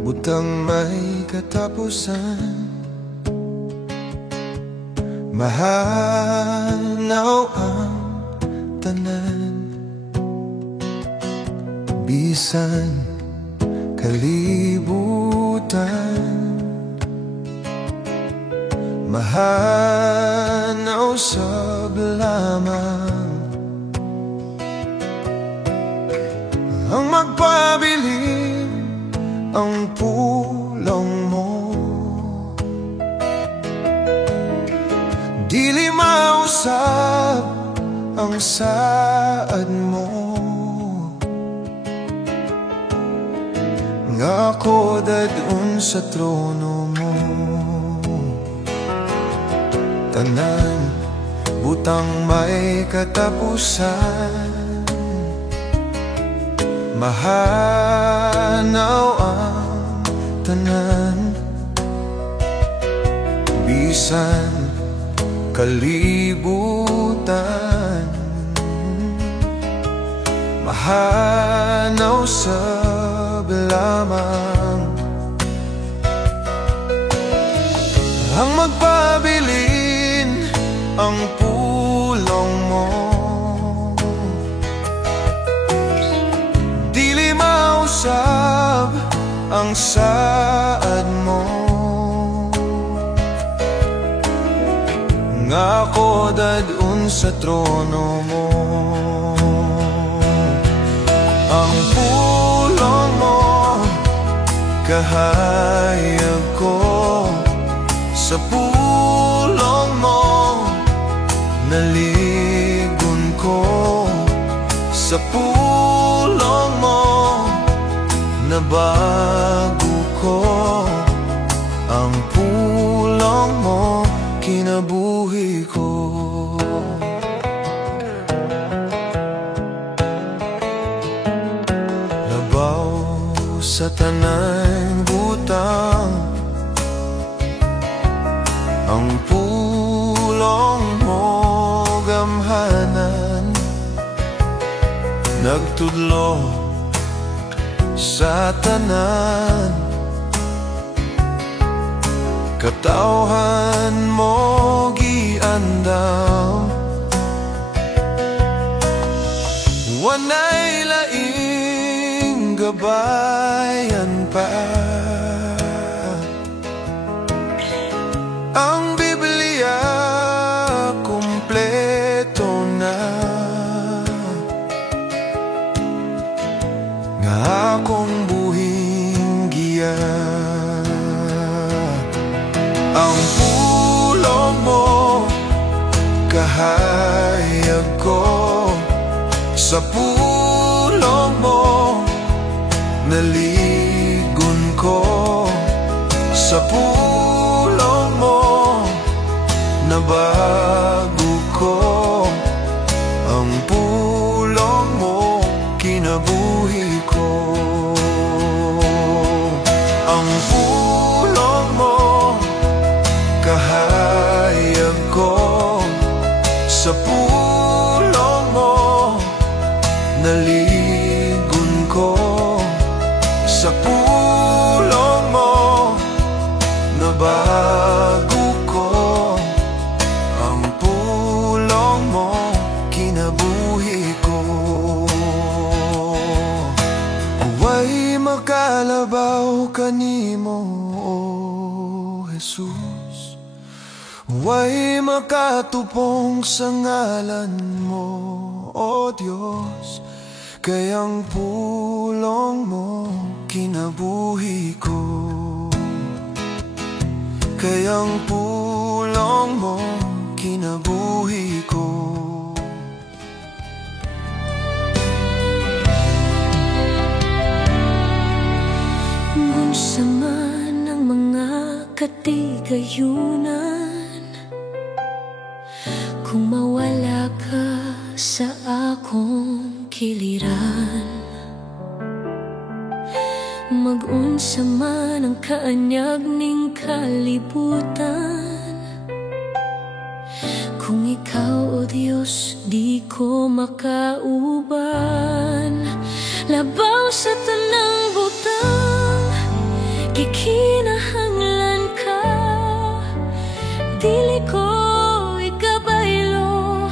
butang may katapusan. Mahanaw ang tanan, bisan kalibutan. Mahanaw sab lamang ang magpabilin ang pulong mo. Dili mausap ang saad mo, nga ako dadun sa trono mo. Tanan butang may katapusan, mahanaw ang tanan, bisan kalibutan. Mahanaw sab lamang ang magpabilin ang pulong mo. Dili mausab ang saad mo, nga ako dadun sa trono mo. Ang pulong mo kahayag ko, sa pulong mo naligon ko, sa pulong mo nabago ko. Ang pulong mo kinabuhi ko. Labaw sa tanang butang ang pulong mo gamhanan, nagtudlo sa tanan. Katawhan mo giandaw, wanay laing gabayan pa. Ang Biblia kumpleto na, nga akong buhing giya. Ang pulong mo kahayag ko, sa pulong mo naligon ko, sa pulong mo nabago ko. Ang pulong mo kinabuhi ko. Ang pulong mo kahayag ko, sa pulong mo naligon ko, sa pulong mo nabago ko. Ang pulong mo kinabuhi ko. Huwag makalabaw kanimo, O Jesus. Huwag makatupong sa ngalan mo, O Diyos. Kayang pulong mo kinabuhi ko, kayang pulong mo kinabuhi ko. Unsa man ang mga katigayunan, kung mawala ka sa akong kiliran. Mag-unsa man ang kaanyag ning kalibutan, kung ikaw, O Diyos, di ko makauban. Labaw sa tanang butang, gikinahanglan ka, dili ko ikabaylo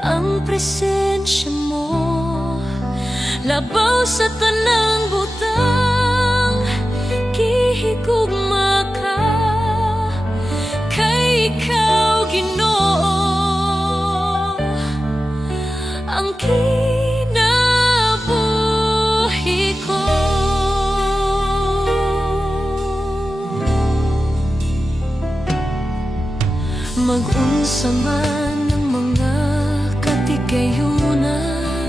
ang presensya mo. Labaw sa tanang butang, gihigugma ka, kay ikaw Ginoo ang kinabuhi ko. Mag-unsa man ang mga katigayunan,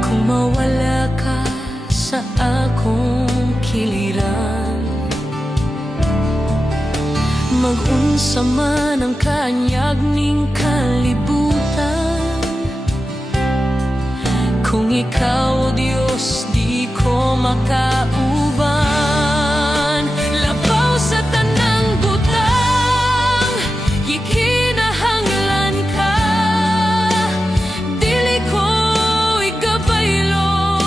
kung mawala ka sa akong kiliran. Mag-unsa man ang kanyag ning kalibutan, kung ikaw, Diyos, di ko makauban. Labaw sa tanang butang, gikinahanglan ka, dili ko igabaylo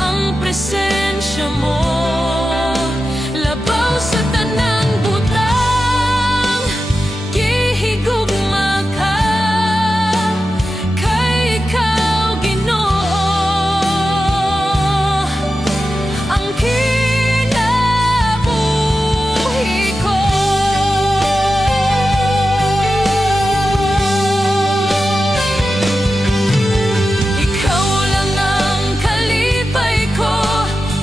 ang presensya mo. Labaw sa tanang butang, gihigugma ka, kay ikaw Ginoo ang kinabuhi ko. Ikaw lang ang kalipay ko,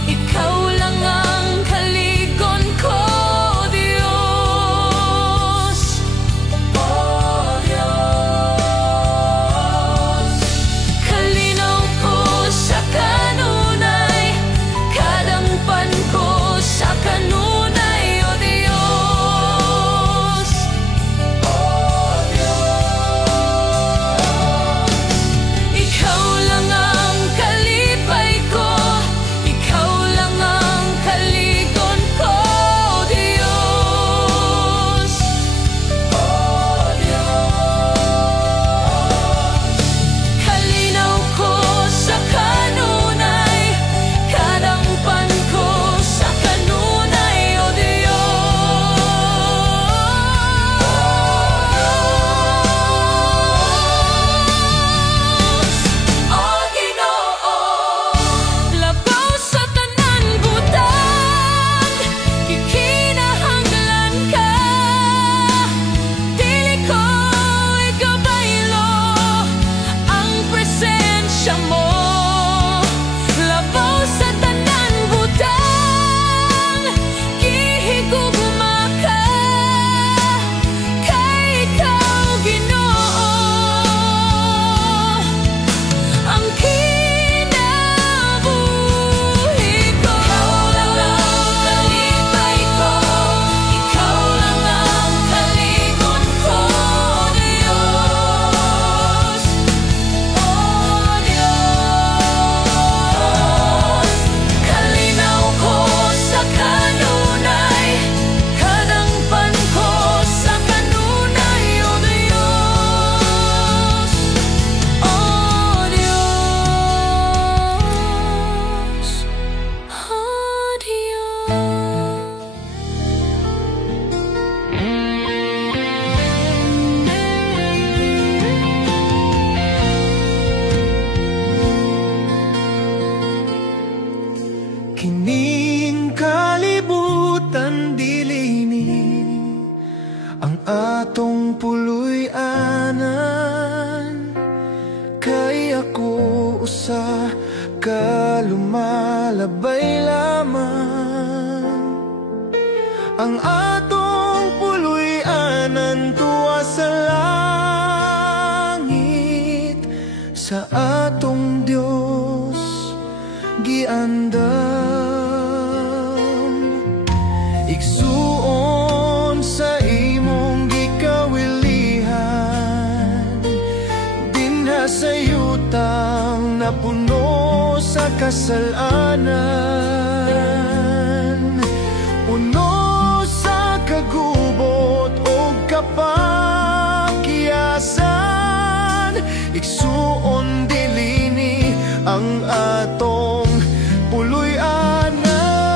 ikaw lang ang kaligon ko, Diyos. Oh Diyos, kalinaw ko sa kanunay, kadampan ko sa kanunay, O Diyos. Oh Diyos, ikaw lang ang kalipay ko, ikaw lang ang kaligon ko, Diyos. Oh Diyos, kalinaw ko sa kanunay, kadampan ko sa kanunay, O Diyos. O Ginoo, labaw sa tanan butang, gikinahanglan ka, dili ko igabaylo ang presensya mo. Labaw sa tanan butang, gihigugma ka, kay ikaw Ginoo ang kinabuhi ko. Ikaw lang ang kalipay ko, ikaw lang ang kaligon ko, Diyos. Oh Diyos, kalinaw ko sa kanunay, kadampan ko sa kanunay, O Diyos. Oh Diyos, oh Kining kalibutan dilini ang atong puloy-anan, kay ako usa ka lumalabay lamang. Ang atong puloy-anan tuwa sa langit, sa atong Dios giandam. Igsuon sa imong gikawilihan, dinha sa yutang napuno sa kasalanan, puno sa kagubot o kapakiyasan. Igsuon dilini ang atong puloy-anan.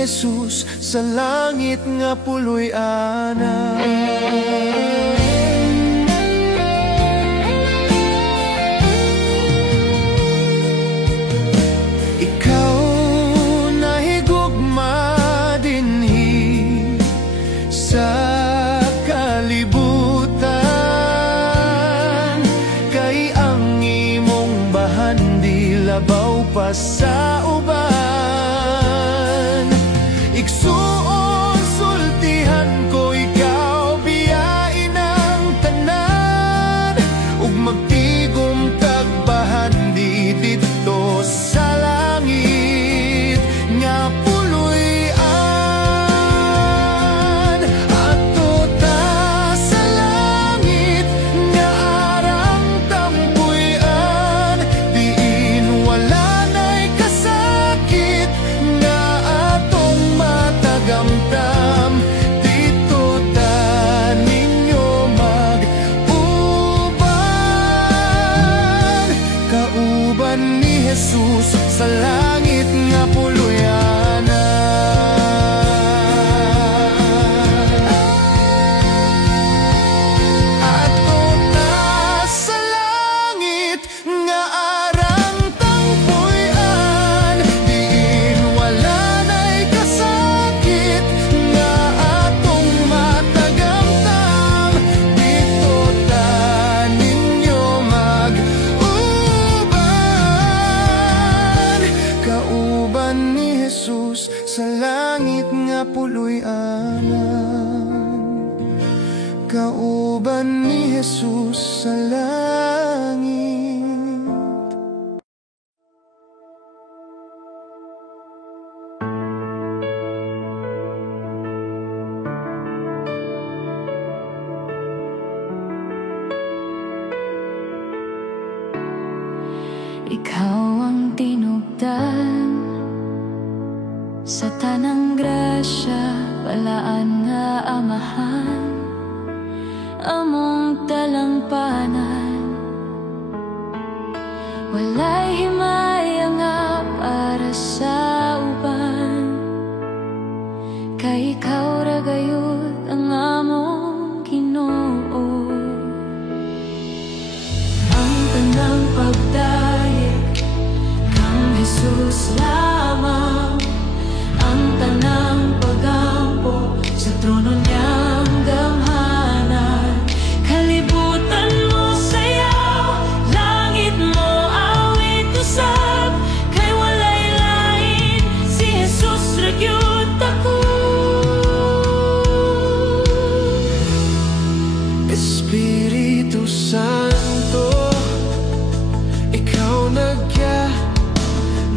Jesus sa langit nga puloy ana. Ikaw nahigugma dinhi sa kalibutan, kay ang imong bahan di labaw pa sa uban. Igsuon sultihan ko ikaw, biyain ang tanan, ug magtigom kag bahan di dito sa langit nga puloy-an. Ato ta sa langit nga arang tampuy-an, diin wala na'y kasakit nga atong matagamtam. Dito ta ninyo mag-uban, kauban ni Jesus sa langit nga puloy-ana. Ato ta sa langit nga arang tangpuy-an, diin wala na'y kasakit nga atong matagamtam. Dito ta ninyo mag-uban, kauban ni Jesus sa langit nga puloy-ana. Kauban ni Jesus sa langit. Ikaw ang tinubdan sa tanang grasya, balaan nga amahan, among talangpanan. Walay himaya nga para sa uban, kay ikaw ra gayud ang among Ginoo. Ang tanang pagdayeg kang Jesus lamang, ang tanang pagampo sa trono niyang gamhanan. Kalibutan mo sayaw, langit mo awit usab, kay walay lain si Jesus ra gyud ako. Espiritu Santo, ikaw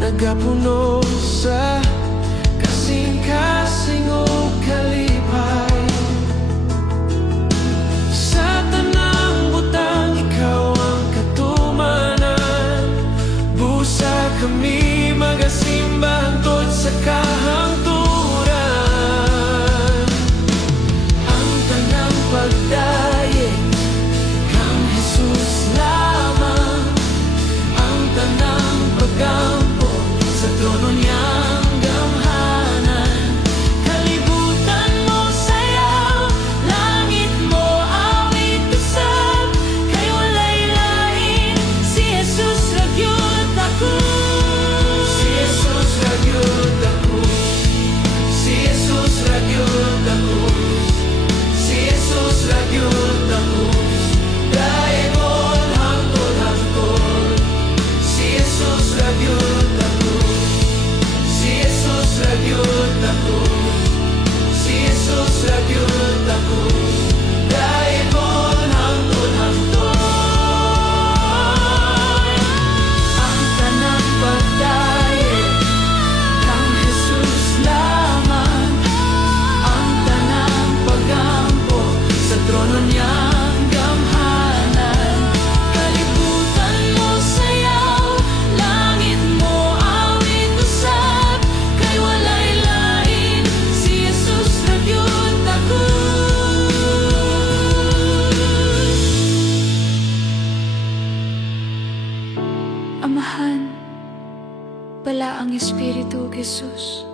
nagapuno sa kasing-kasing o kalipay. Sa tanang butang ikaw ang katumanan, busa kami magasimba hangtod sa kahangturan. Ang tanang pagdayeg kang Jesus lamang, ang tanang paggampo sa trono niyang gamhanan. Kalibutan mo sayaw, langit mo awit usab, kay walay lain si Jesus ra gyud ako. Si Jesus ra gyud ako, si Jesus ra gyud ako, si Jesus ra gyud ako. Dayon hangtod-hangtod, si Jesus ra gyud ako, si Jesus ra gyud ako, si Jesus ra gyud ako. Dayon hangtod-hangtod. Ang tanang pagdayeg kang Jesus lamang, ang tanang pagampo sa trono niyang gamhanan. Kalibutan mo sayaw, langit mo awit usab, kay walay lain si Jesus ra gyud ako. Amahan, bala ang Espiritu Jesus.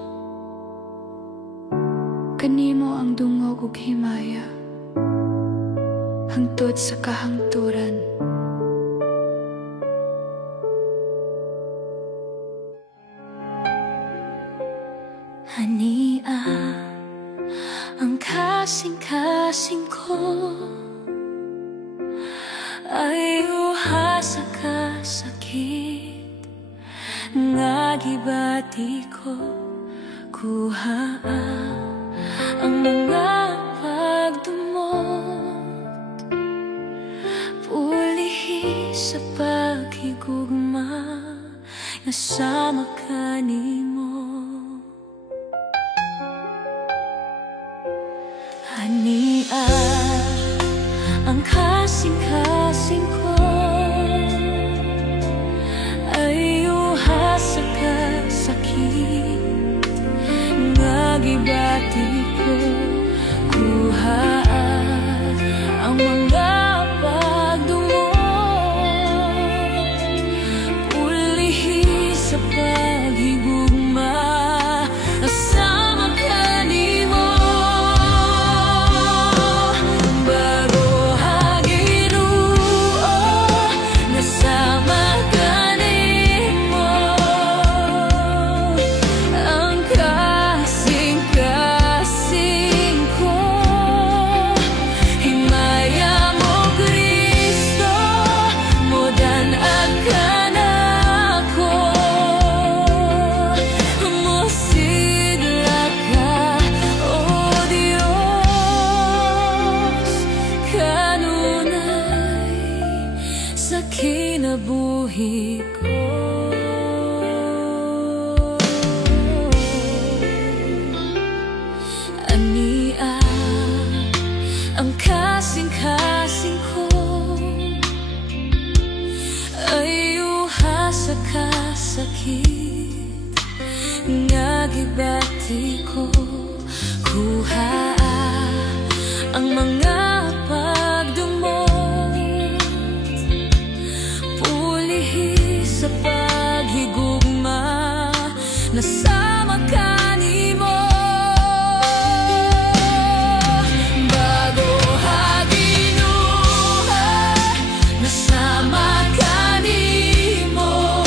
hangtod sa kahangturan. Hania ang kasing-kasing ko, ay uha sa kasakit nga gibati ko. Kuha ang mga pagdumot, pulihi sa paghigugma nga sama kanimo. Hania ang kasing-kasing ko, ay uha sa kasakit nga gibati ko. Kuha ang mga pagdumot, pulihi sa paghigugma sama kanimo. Bago hagiruo nga sama kanimo, ang kasing-kasing ko, himaya mo Kristo, modan akan ako. Mosidla ka, O Dios, kanunay sa kinabuhi ko. Ania ang kasing-kasing ko, ay uha sa kasakit nga gibati ko. Kuha ang mga pagdumot, pulihi sa paghigugma na sama kanimo. Bago haginuha na sama kanimo,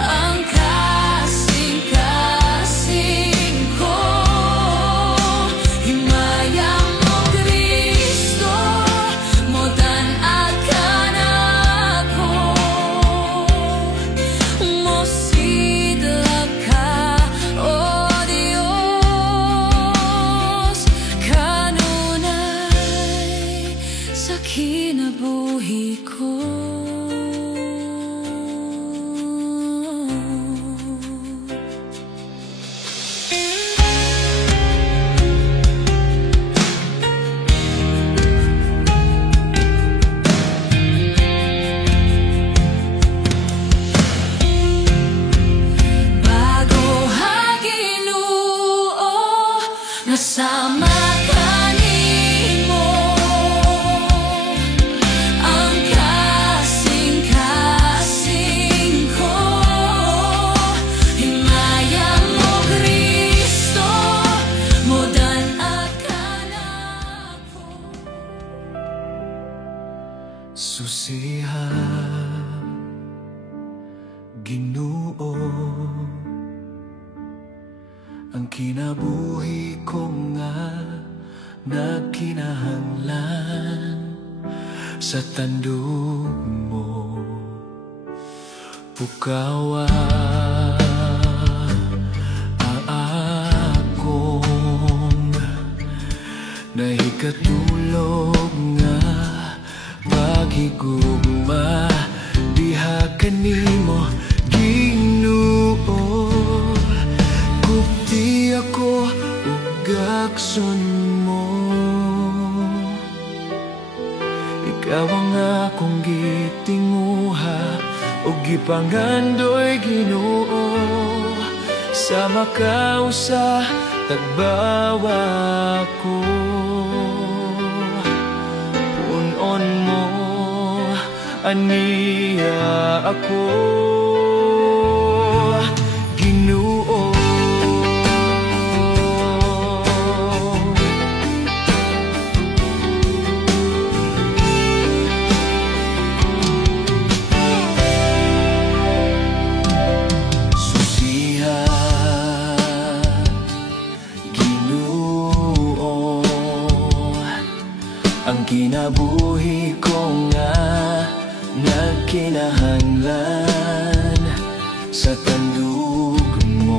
ang kasing-kasing ko, himaya mo Kristo, modan akan ako. Mosidla ka, O Dios, kanunay sa kinabuhi ko. Bago haginuo nga sama kanimo, ang kasing-kasing ko, himaya mo Kristo, modan akan ako. Susiha, Ginoo, ang kinabuhi ko nga nagkinahanglan sa tandog mo. Pukawa ang akong nahikatulog nga paghigugma diha kanimo, Ginoo. Kupti ako ug gakson mo, ikaw ang akong gitinguha ug gipangandoy, Ginoo. Sama ka usa tagbawa ko, punon mo aniya ako, Ginoo. kinabuhi ko nga nagkinahanglan sa tandug mo.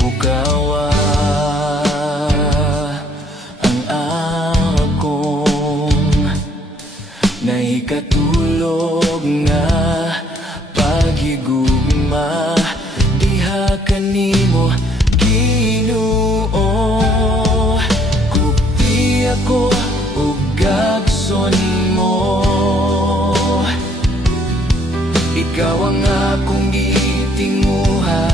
Pukawa ang akong nahikatulog nga paghigugma, diha kanimo Ginoo. Kupti ako ug gagson mo, ikaw ang akong gitinguha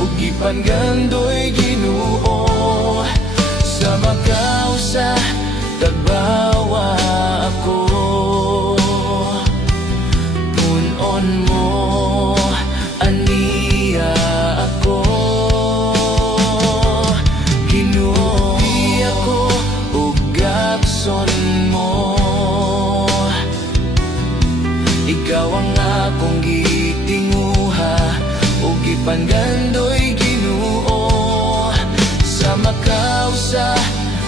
ug gipanggandoy Ginoo. Sa makausa tagbawa ako, punon mo aniya ako. Ginoo, di ako ug gagson mo, ikaw ang akong gitinguha ug gipanggandoy Ginoo. Sa makausa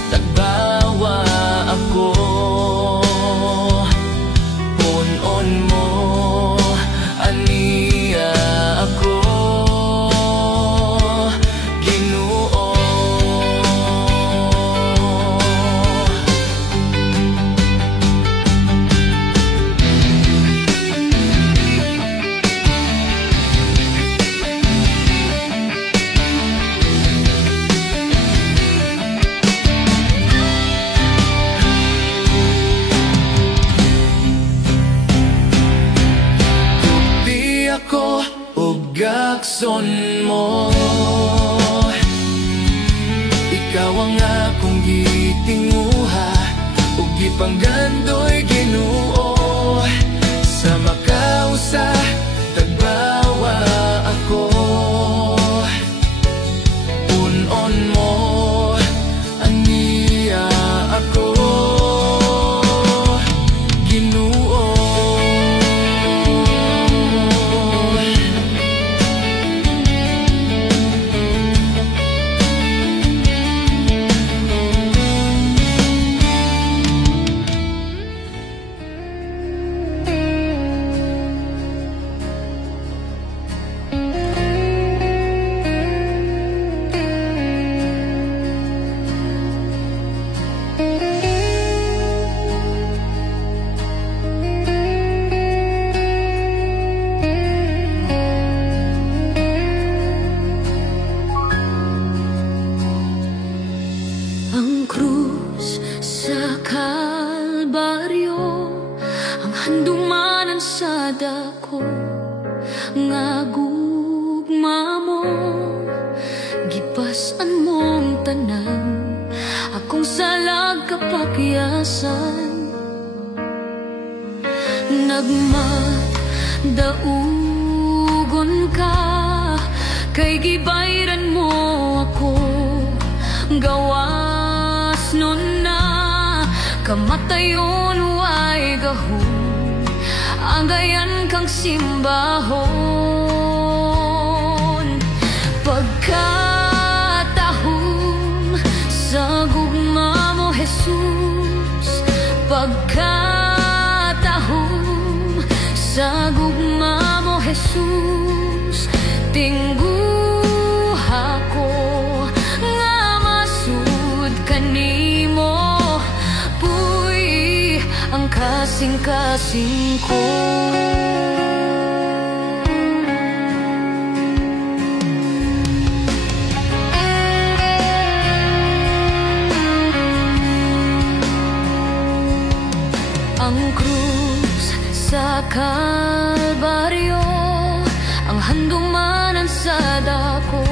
tagbawa ako, punon mo aniya ako. Ginoo, di ako ug gagson mo, ikaw ang akong gitinguha ug gipanggandoy Ginoo. Sa makausa tagbawa ako, punon mo aniya ako. Ginoo, ang krus sa Kalbaryo, ang handumanan sa dako, nga gugma mo, gipasan mong tanan, akong salag kapakyasan. Nagmadaugon ka, kay gibayran mo ako, gawas nun na kamatayon way gahom, anggayan kang simbahon. Pagkatahom sa gugma mo Jesus, pagkatahom sa gugma mo Jesus, tingguha ko nga masud kanimo, puy ang kasing-kasing ko. Ang krus sa Kalbaryo, ang handumanan sa dako,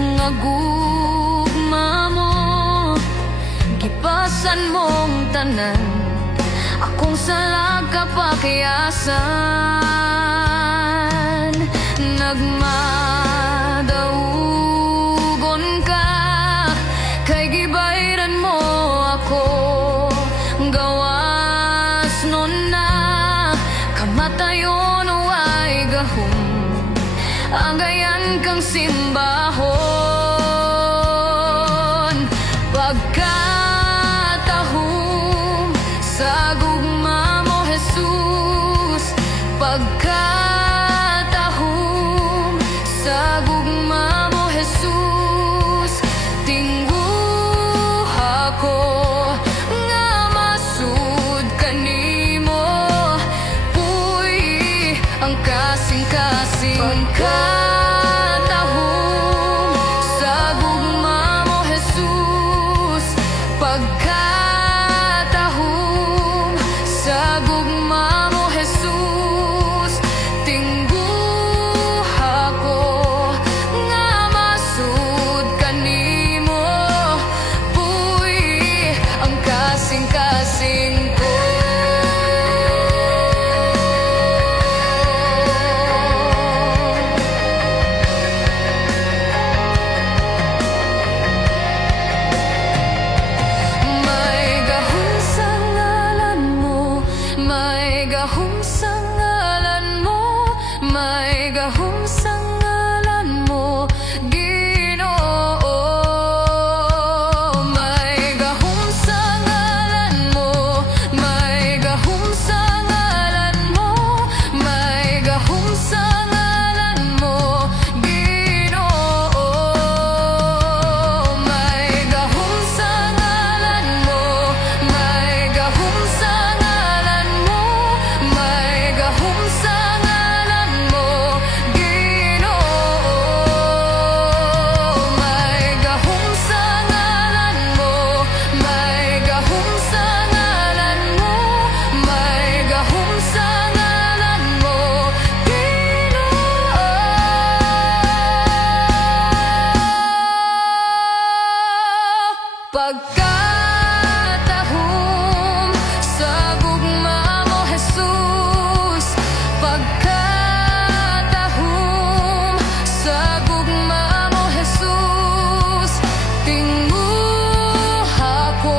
nga gugma mo, gipasan mong tanan, akong salag kapakyasan. Nagmadaugon ka, kay gibayran mo ako, gawas nun na kamatayon way gahom, anggayan kang simbahon. Pagkatahom Pagkatahong sa gugma mo, Jesus. Pagkatahong sa gugma mo, Jesus. Tingguha ko nga masud kanimo, puy ang kasing-kasing ko. May gahom sa ngalan mo, may gahom sa ngalan mo, may gahom sa ngalan mo, Ginoo. May gahom sa ngalan mo, may gahom sa ngalan mo, may gahom sa ngalan mo, Ginoo. May gahom sa ngalan mo, may gahom sa ngalan mo, may gahom sa ngalan mo, Ginoo. May gahom sa ngalan mo, may gahom sa ngalan mo, may gahom sa ngalan mo, Ginoo. Pagkatahong sa gugma mo, Jesus. Pagkatahong sa gugma mo, Jesus. Tinguha ko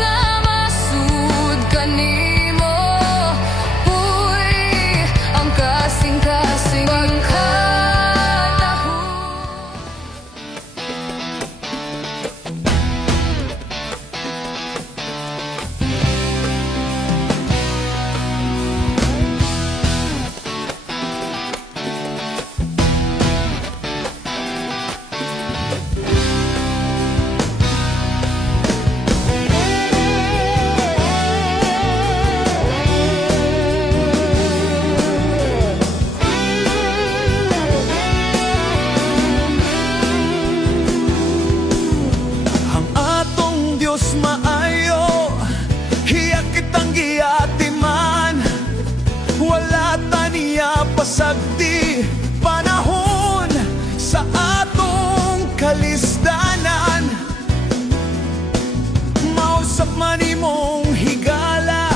nga masud kanimo, puy ang kasing-kasing. Pagkatahong Ang atong Diyos maayo, hiya kitang giatiman. Wala taniya pasagdi panahon sa atong kalisdanan. Mausap man imong higala,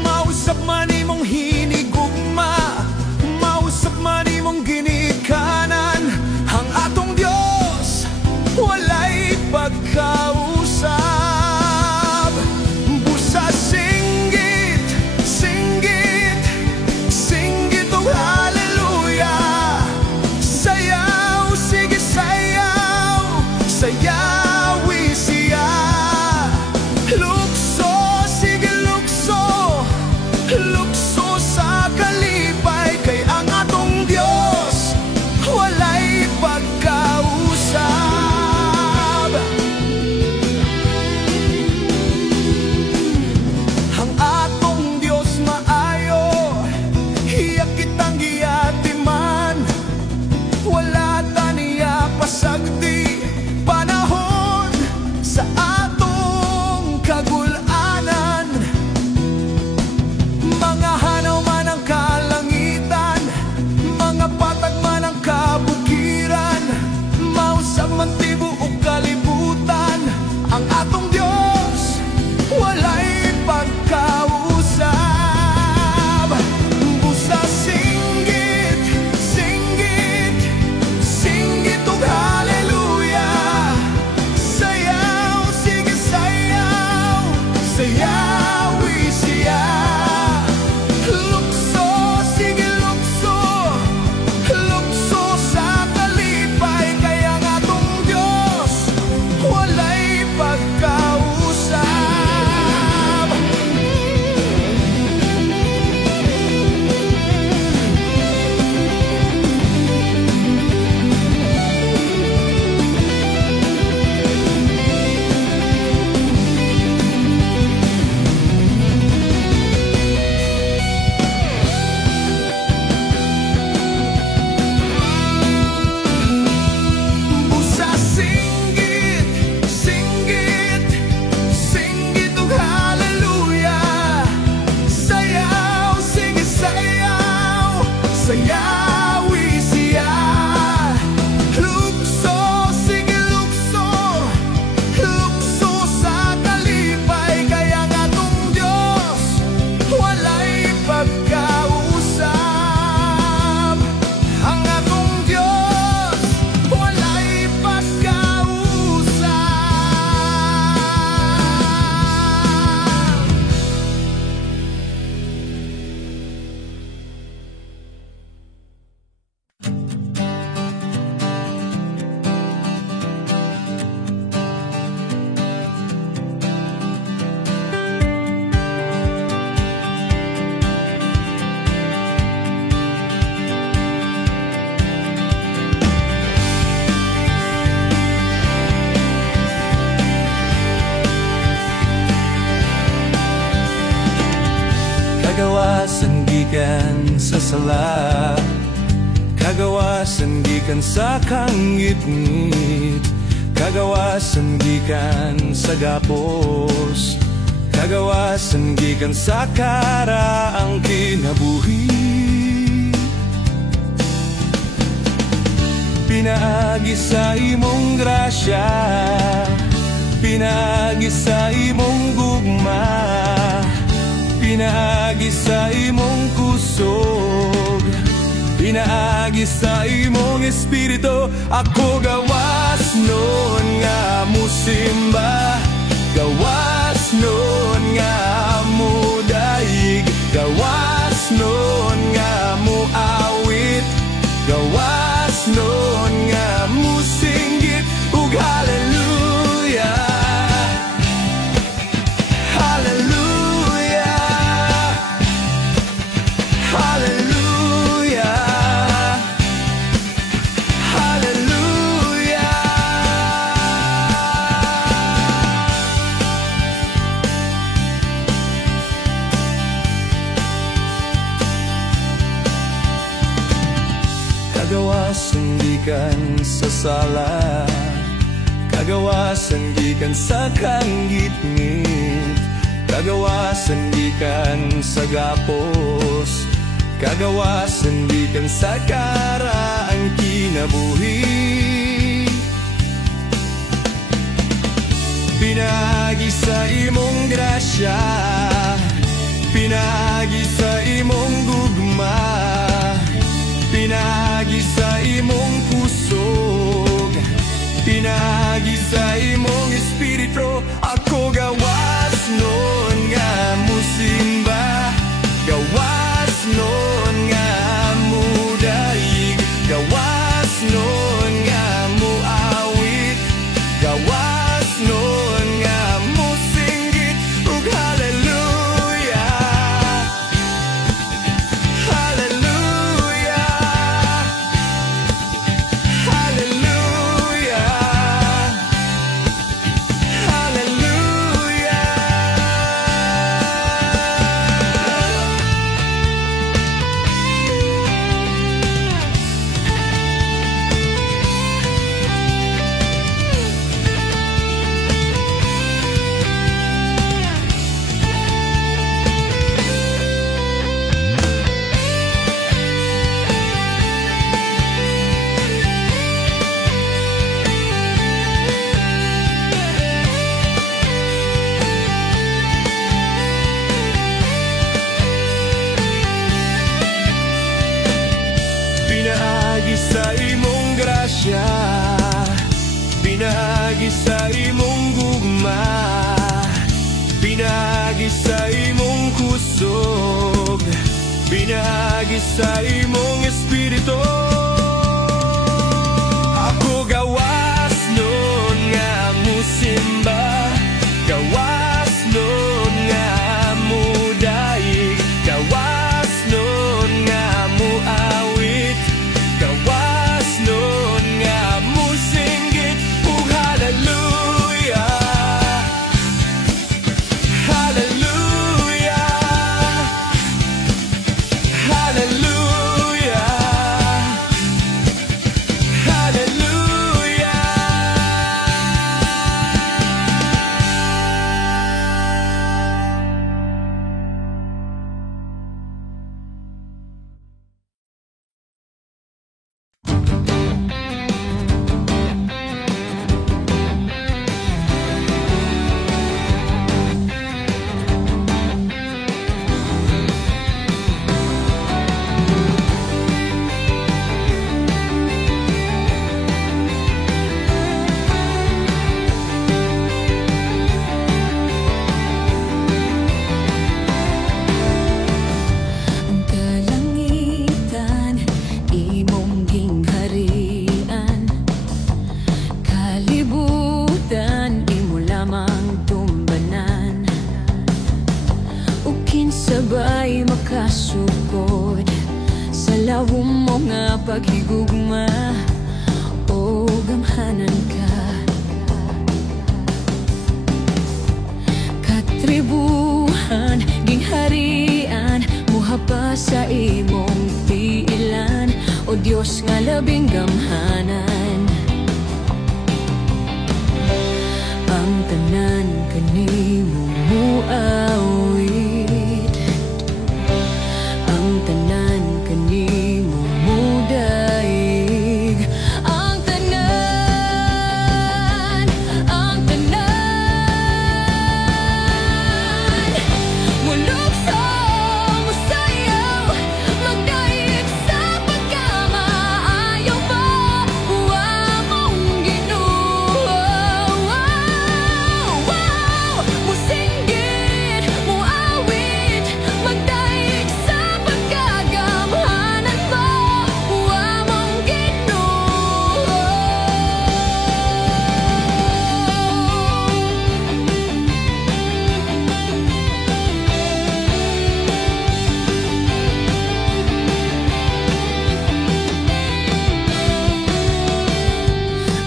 mausap man imong hinigugma, mausap man imong ginikanan. Ang atong Diyos walay pagkausap. Busa singgit, singgit, singgit og hallelujah. gikan sa sala, kagawasan gikan sa kangit-ngit, kagawasan gikan sa gapos, kagawasan gikan sa karaang kinabuhi. Pinaagi sa imong grasya, pinaagi sa imong gugma, pinaagi sa imong kusog, pinaagi sa imong espiritu. Ako gawas nun nga musimba, gawas nun nga mudaig, gawas nun nga muawit, gawas nun nga musinggit ug hallelujah, hallelujah, hallelujah, hallelujah. Kagawasan gikan sa sala, kagawasan gikan sa kangit-ngit, kagawasan gikan sa gapos, kagawasan gikan sa karaang kinabuhi. Pinaagi sa imong grasya, pinaagi sa imong gugma, pinaagi sa imong kusog, pinaagi sa imong espiritu. Ako gawas nun nga musimba, gawas nun nga mudaig, gawas nun nga muawit, gawas nun nga musinggit ug hallelujah, hallelujah, hallelujah, hallelujah. Pinaagi sa imong grasya, pinaagi sa imong gugma, pinaagi sa imong kusog, pinaagi sa imong espiritu. Ako gawas nun nga musimba, gawas nun nga mudaig, gawas nun nga muawit, gawas nun nga musinggit ug hallelujah, hallelujah, hallelujah, hallelujah. Ang kalangitan, imong gingharian, kalibutan, imo lamang tumbanan. Ug kinsabay makasukod sa lawom mo nga paghigugma, o gamhanan ka. Katribuhan, gingharian, muhapas sa imong tiilan, o Dios nga labing gamhanan. Ang tanan kanimo muawit, ang tanan kanimo mudaig, ang tanan mulukso, musayaw, magdaig sa pagkamaayo mo, wa mong Ginoo. Musinggit, muawit, magdaig sa pagkagamhanan mo, wa mong Ginoo.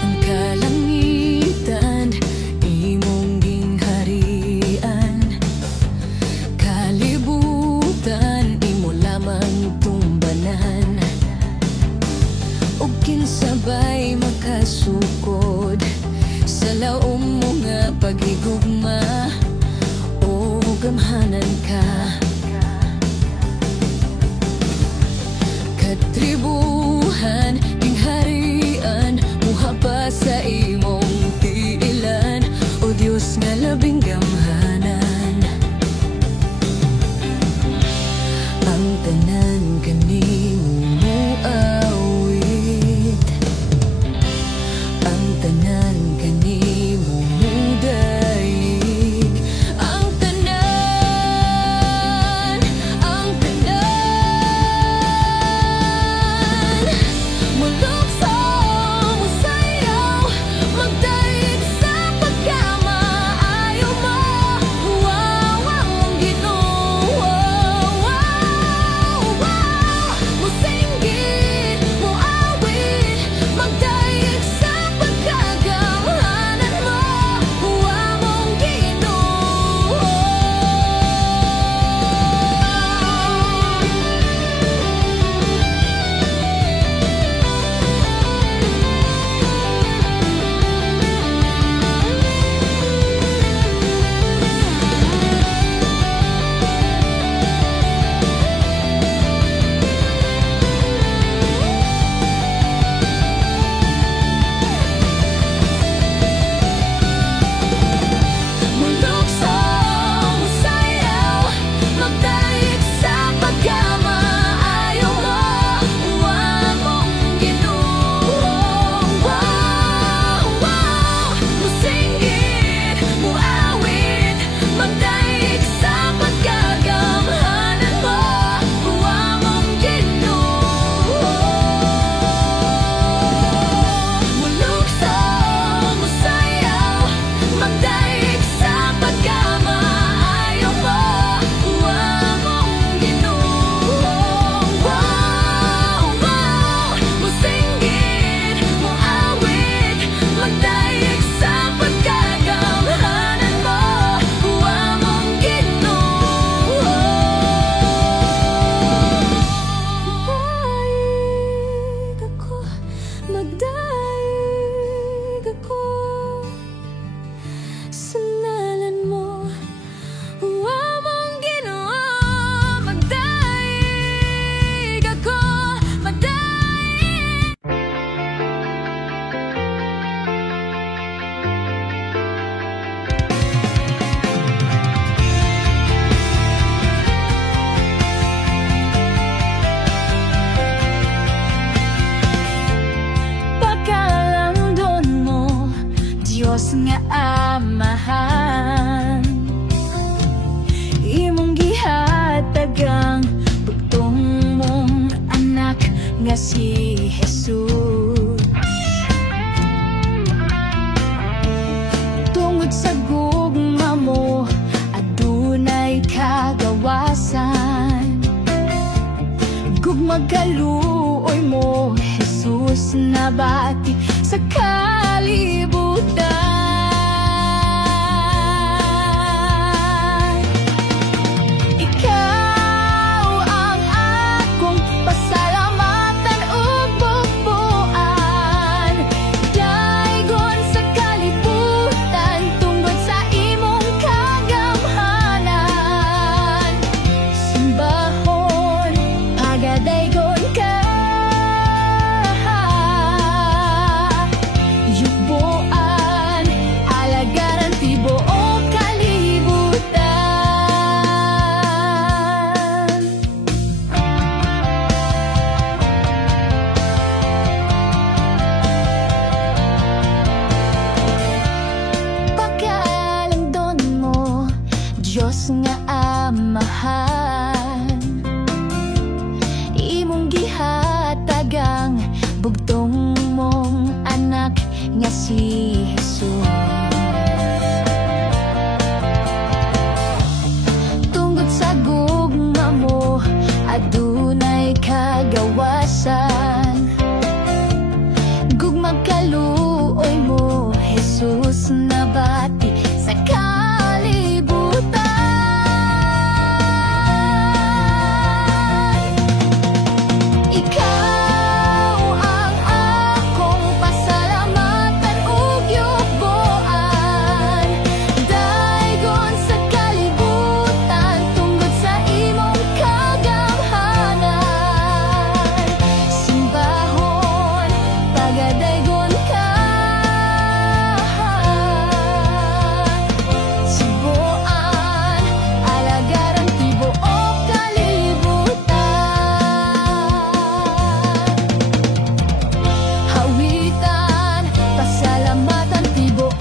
Ang kalangitan, imong gingharian, kalibutan, imo lamang tumbanan, ug kinsabay makasukod sa laom mo nga paghigugma, o gamhanan ka. Katribuhan, gingharian, muha pa sa imong tiilan, o Dios nga labing gamhanan. Ang tanan kanimo muawit, ang tanan kanimo mudaig, ang tanan mulukso, musayaw, magdaig sa pagkamaayo mo, wa mong Ginoo. Musinggit, muawit, magdaig sa pagkagamhanan mo, wa mong Ginoo. Mulukso, musayaw, magdaig sa pagkamaayo mo, wa mong Ginoo. Musinggit, muawit, magdaig sa pagkagamhanan mo, wa mong Ginoo. Mulukso, musayaw, magdaig sa pagkamaayo mo, wa mong Ginoo. Musinggit, muawit, magdaig sa pagkagamhanan mo, wa mong Ginoo. Magdaig ako sa ngalan mo, wa mong Ginoo. Magdaig ako, magdaig. Pagkalamdon mo, Diyos nga Amahan, imong gihatagang bugtong mong anak nga si Jesus. Tungod sa gugma mo, adunay kagawasan, gugma kaluoy mo, Jesus, nabati sa kalibutan. Ikaw ang Dios nga Amahan, imong gihatagang bugtong mong anak nga si Jesus. Tungod sa gugma mo adunay kagawasan, gugmang kaluoy mo Jesus nabati sa kalibutan. Ikaw ang akong pasalamatan ug yuboan, daygon sa kalibutan tungod sa imong kagamhanan. Simbahon pagadaygon ka, sibuan alagaran tibuok kalibutan. Hawitan pasalamatan tibuok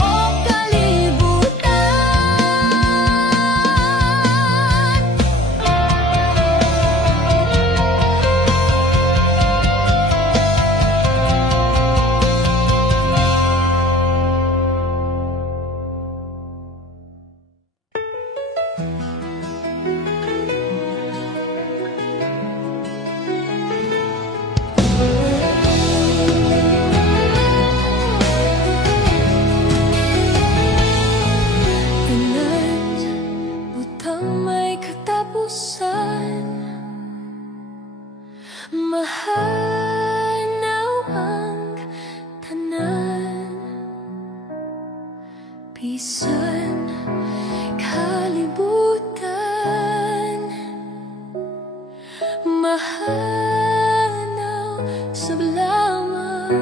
tanan butang may katapusan, mahanaw ang tanan, bisan kalibutan, mahanaw sa lamang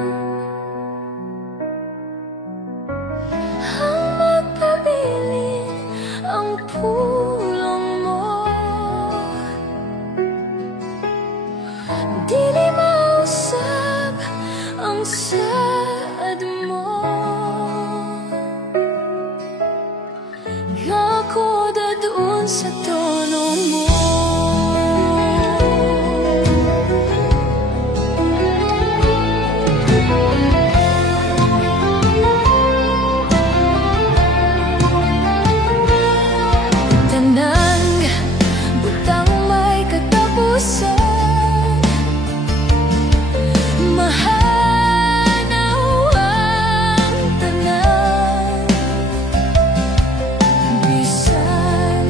ang magpabilin ang pulong mo. Dili mausap ang saad mo, ako dadun sa tono mo. Tanang butang may katapusan, mahanaw ang tanan, bisan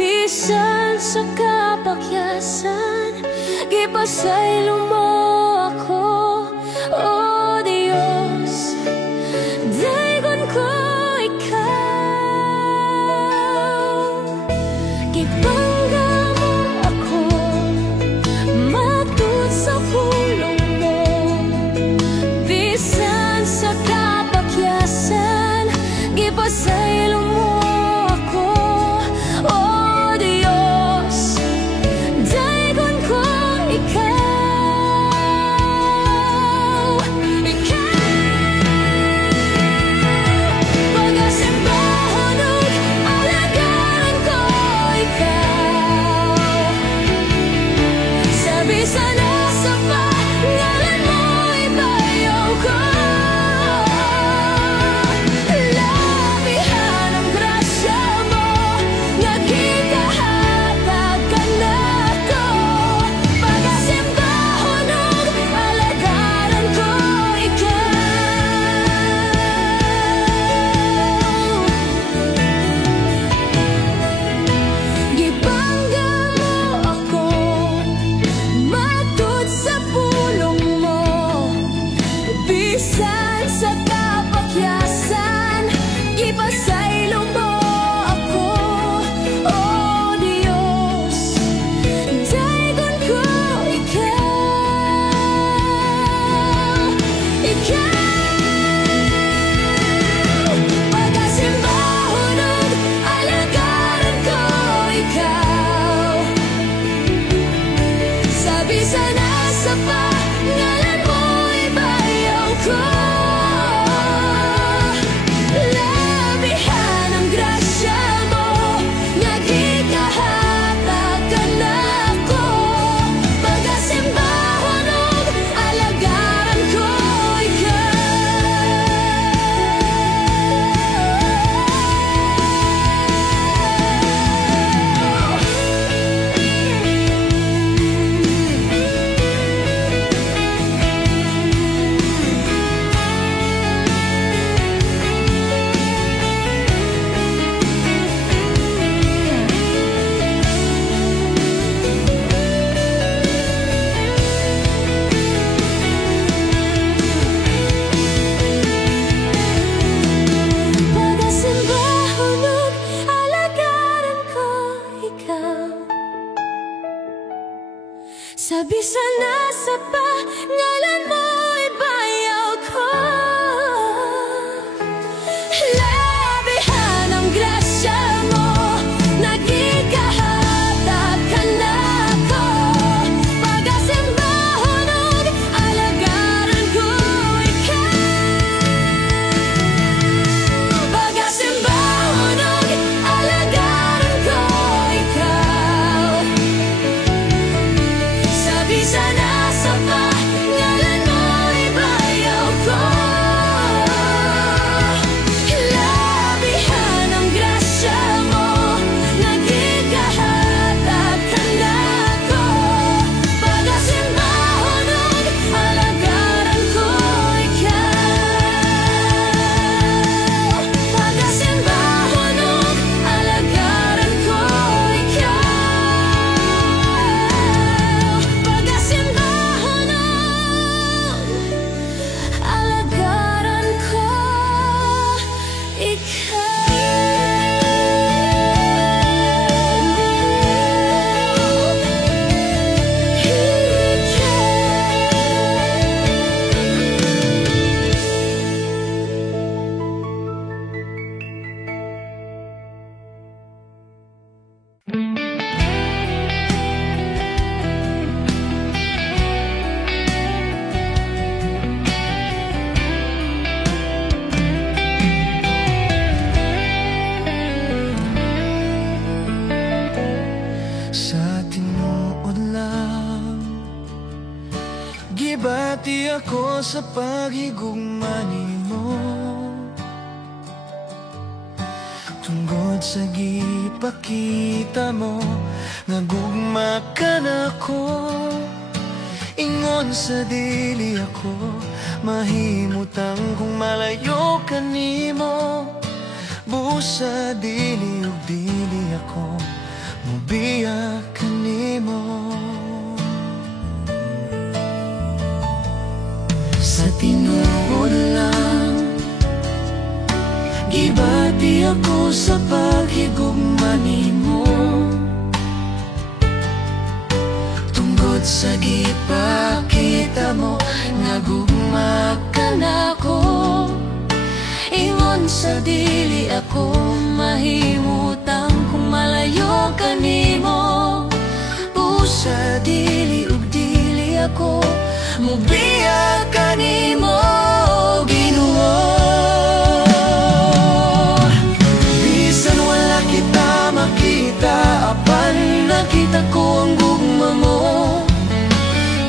bisan sa kapakyasan, gipasaylo mo ako, O Diyos. Daigon ko ikaw, gipangga mo ako, matud sa pulong mo, bisan sa kapakyasan, gipasaylo mo ako, O Diyos. Daigon ko ikaw, pag-asimbahan ug alagaran ko ikaw, sa bisan sa pangalan mo ibayaw ko. Labihan ang grasya mo, nga gikahatag ka nako, pag-asimbahan ug alagaran ko ikaw. Gipangga mo ako, matud sa pulong mo, bisan sa kapakyasan, gipasaylo mo ako, O Diyos. Daigon ko ikaw, pag-asimbahan ug alagaran ko ikaw, sa bisan sa pangalan mo ibayaw ko. Labihan ang grasya mo, nga gikahatag ka nako, pag-asimbahan ug alagaran ko pag-asimbahan ug alagaran ko ikaw, sa bisan sa pangalan mo ibayaw ko. Labihan ang grasya mo, nga gikahatag ka nako, pag-asimbahan ug alagaran ko ikaw, pag-asimbahan ug alagaran ko ikaw, sa bisan sa pangalan mo ibayaw ko. Labihan ang grasya mo, nga gikahatag ka nako, pag-asimbahan ug alagaran ko ikaw, pag-asimbahan ug alagaran ko ikaw, pag-asimbahan ug alagaran ko Sa tinuod lang, gibati ako sa paghigugma nimo, tungod sa gipakita mo, nga gugma ka nako. Ingon sa dili ako, mahimutang kung malayo ka nimo. Busa dili ug dili ako biya kanimo. Sa tinuod lang gibati ako sa paghigugma nimo, tungod sa gipakita mo nga gugma ka nako. Ingon sa dili ako mahimutang kung malayo ka nimo. Busa dili ug dili ako mubiya ka nimo, Ginoo. Bisan wala kita makita, apan nakita ko ang gugma mo.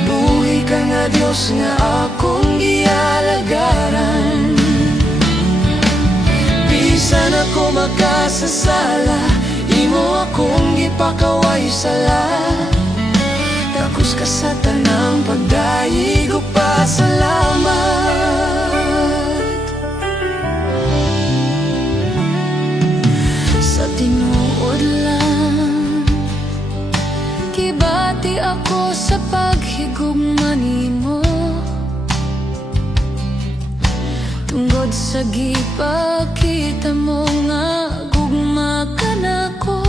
Buhi ka nga Dios nga akong gialagaran. Bisan ako makasasala, imo akong gipakaway sala. Takos ka sa tanang pagdayeg ug pasalamat. Sa tinuod lang gibati ako sa paghigugma nimo, tungod sa gipakita mo nga gugma ka nako.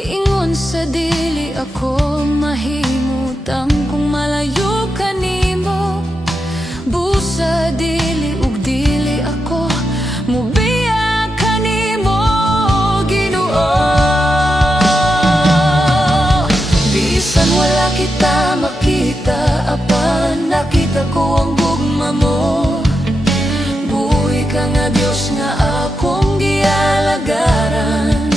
Ingon sa dili ako mahimutang kung malayo ka nimo. Busa dili ug dili ako mubiya ka nimo, Ginoo. Bisan wala kita makita, apan nakita ko ang gugma mo. Buhi ka nga Dios nga akong gialagaran.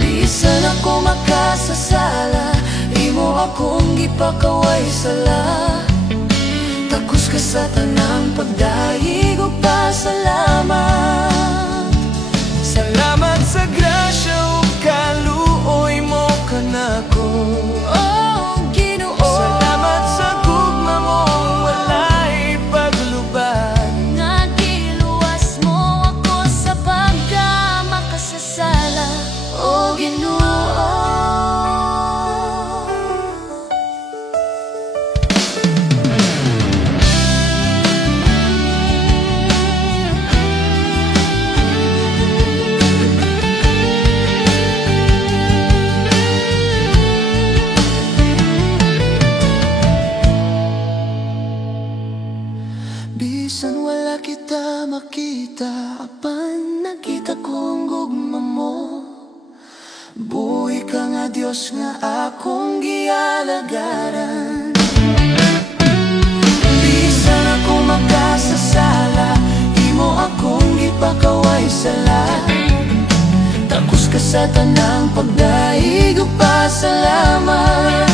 Bisan ako makasasala, imo akong gipakaway sala. Takos ka sa tanang pagdayeg ug pasalamat. Salamat sa grasya ug kaluoy mo kanako, oh Ginoo. Salamat sa gugma mo walay paglubad, nga giluwas mo ako sa pagkamakasasala, oh Ginoo. Bisan wala kita makita, apan nakita ko ang gugma mo. Buhi ka nga Dios nga akong gialagaran. Bisan ako makasasala, imo akong gipakaway sala. Takos ka sa tanang pagdayeg ug pasalamat.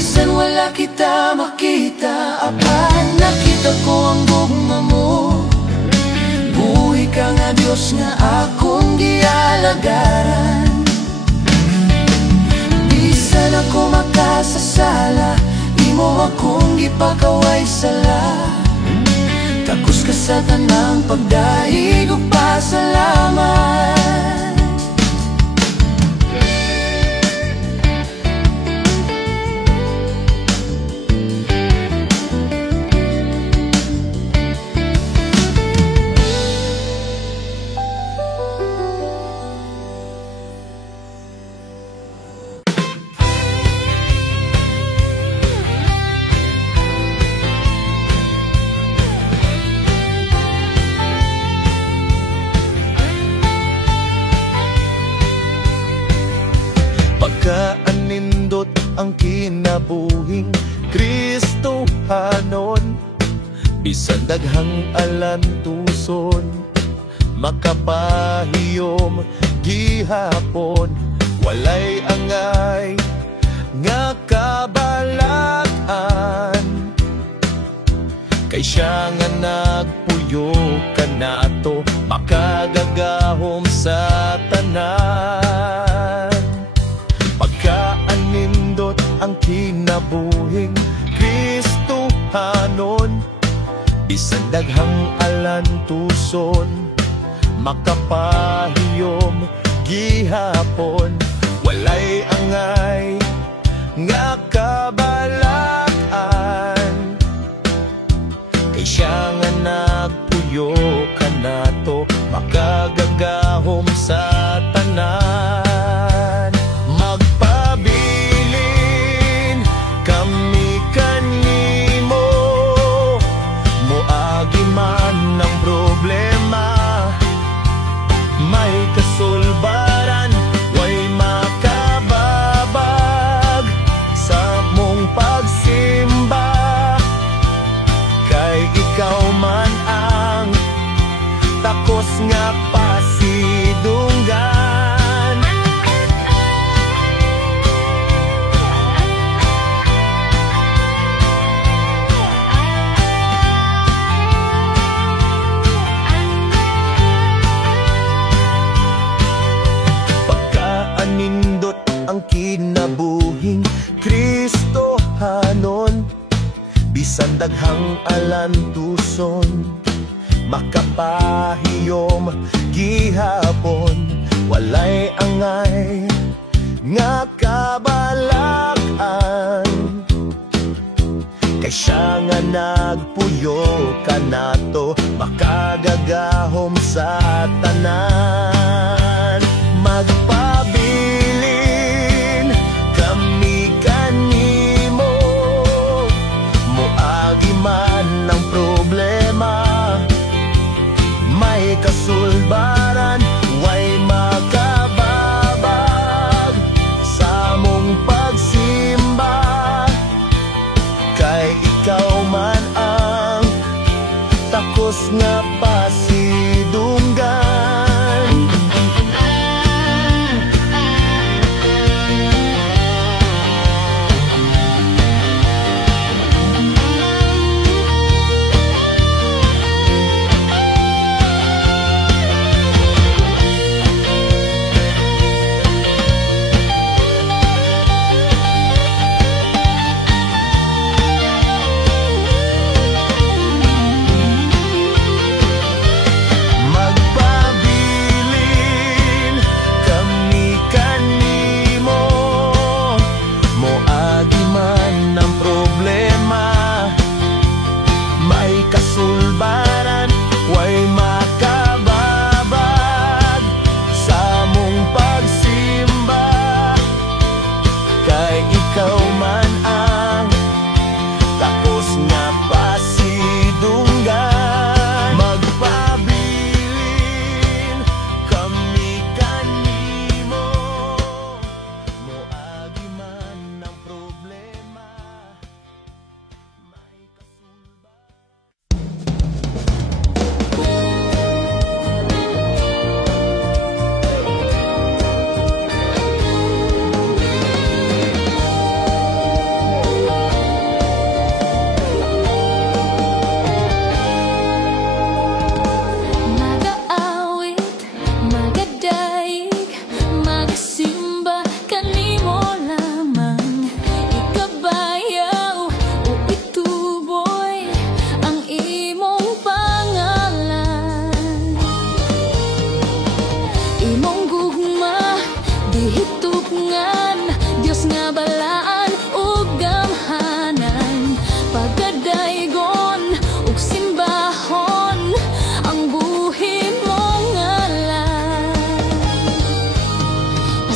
Bisan wala kita makita, apan nakita ko ang gugma mo. Buhi ka nga Dios nga akong gialagaran. Bisan ako makasasala, imo akong gipakaway sala. Takos ka sa tanang pagdayeg ug pasalamat. Pagkaanindot ang kinabuhing Kristohanon, bisan daghang alantuson, makapahiyom gihapon. Walay angay nga kabalaan, kay siya nga nagpuyo kanato, makagagahom sa tanan. Pagkaanindot ang kinabuhing Kristohanon, bisan daghang alantuson, makapahiyom gihapon, walay angay nga kabalaan. Kay siya nga nagpuyo ka nato, makagagahom sa tanan. Magpabilin kami kanimo, moagi man ng problema, may kasulbaran, way makababag sa mong pagsimba. Kay ikaw man ang takos nga pasidunggan. Pagkaanindot ang kinabuhing Kristohanon, bisan daghang alantuson, makapahiyom gihapon, walay angay nga kabalaan. Kay siya nga nagpuyo ka nato, makagagahom sa tanan. Magpabilin kami kanimo, moagi man ng problema, may kasulbaran, way makababag sa mong pagsimba. Kay ikaw man ang takos nga pasidunggan.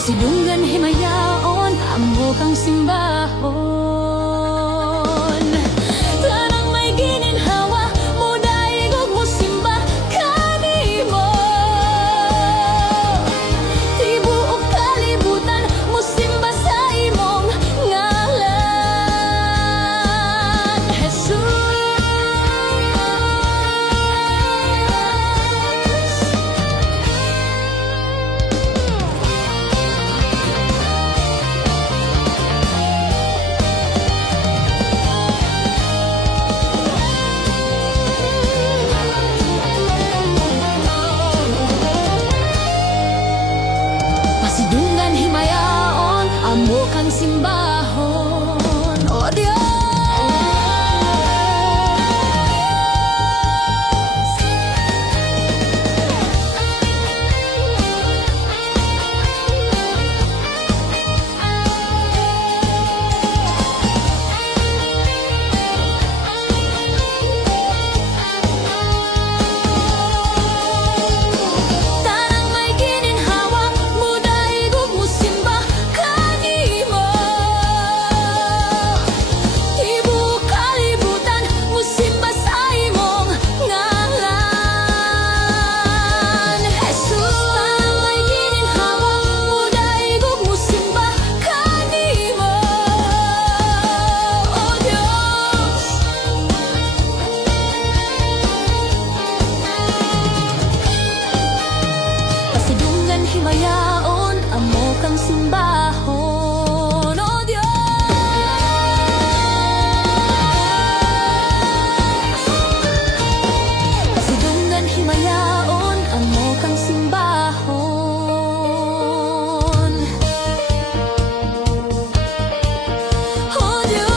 Sidunggan himayaon, amo kang simbahon. Tanang may gininhawa, mudaigog mo simba kanimo. Tibuok kalibutan, mo simba sa imong ngalan, Jesus. Pasidunggan himayaon, amo kang simbahon, oh Dios. simbahon, oh Diyos. Pasidungan himayaon, amo kang simbahon, oh Diyos.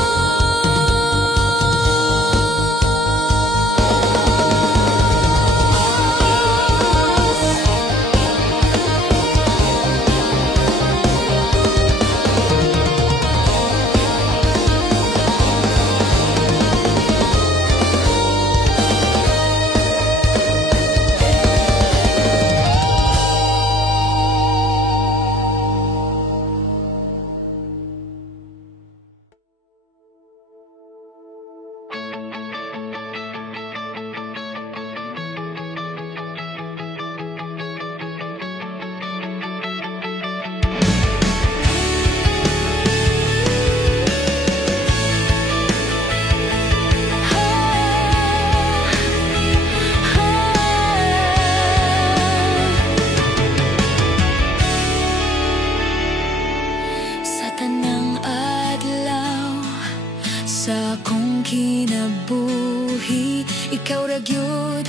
Sa akong kinabuhi, ikaw ra gyud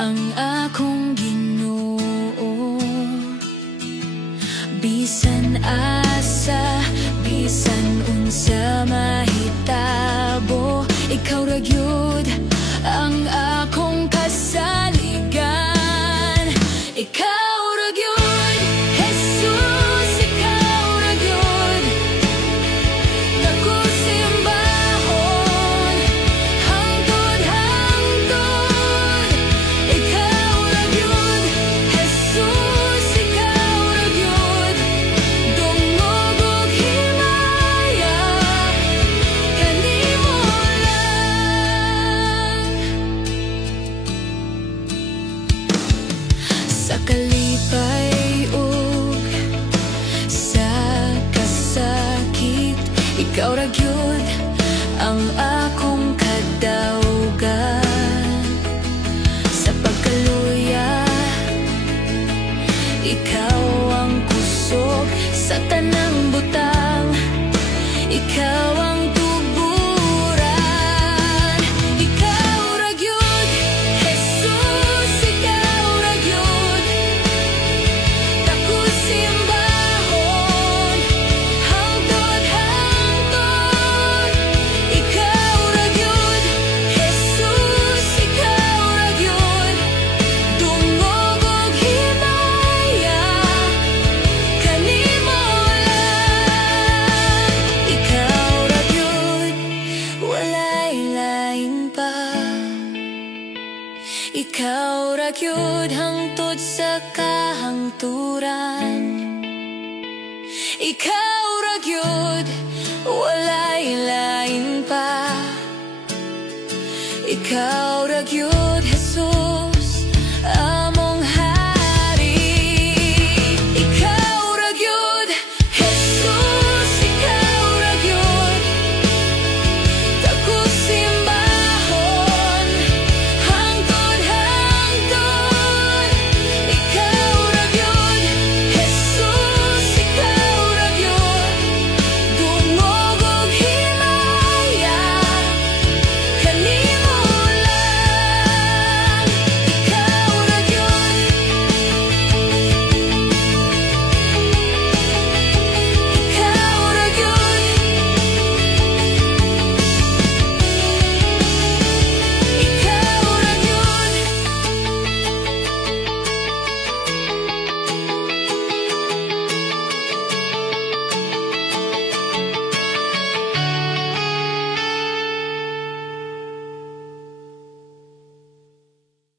ang akong Ginoo. Bisan asa, bisan unsa mahitabo, ikaw ra gyud ang akong kasaligan. Ikaw ra gyud, Jesus, ikaw ra gyud. Dako simbahon, hangtod-hangtod. Ikaw ra gyud, Jesus, ikaw ra gyud. Dungog ug himaya, kanimo lang. Sa kalipay ug sa kasakit, ikaw ra gyud ang akong kadaugan. Sa pagkaluya, ikaw ang kusog. Sa tanang butang, ikaw ang tuburan. Ikaw ra gyud, Jesus, ikaw ra gyud. Dako simbahon, hangtod-hangtod. Ikaw ra gyud, Jesus, ikaw ra gyud. Dungog ug himaya, kanimo lang. Ikaw ra gyud, walay lain pa. Ikaw ra gyud hangtod sa kahangturan. Ikaw ra gyud, walay lain pa. Ikaw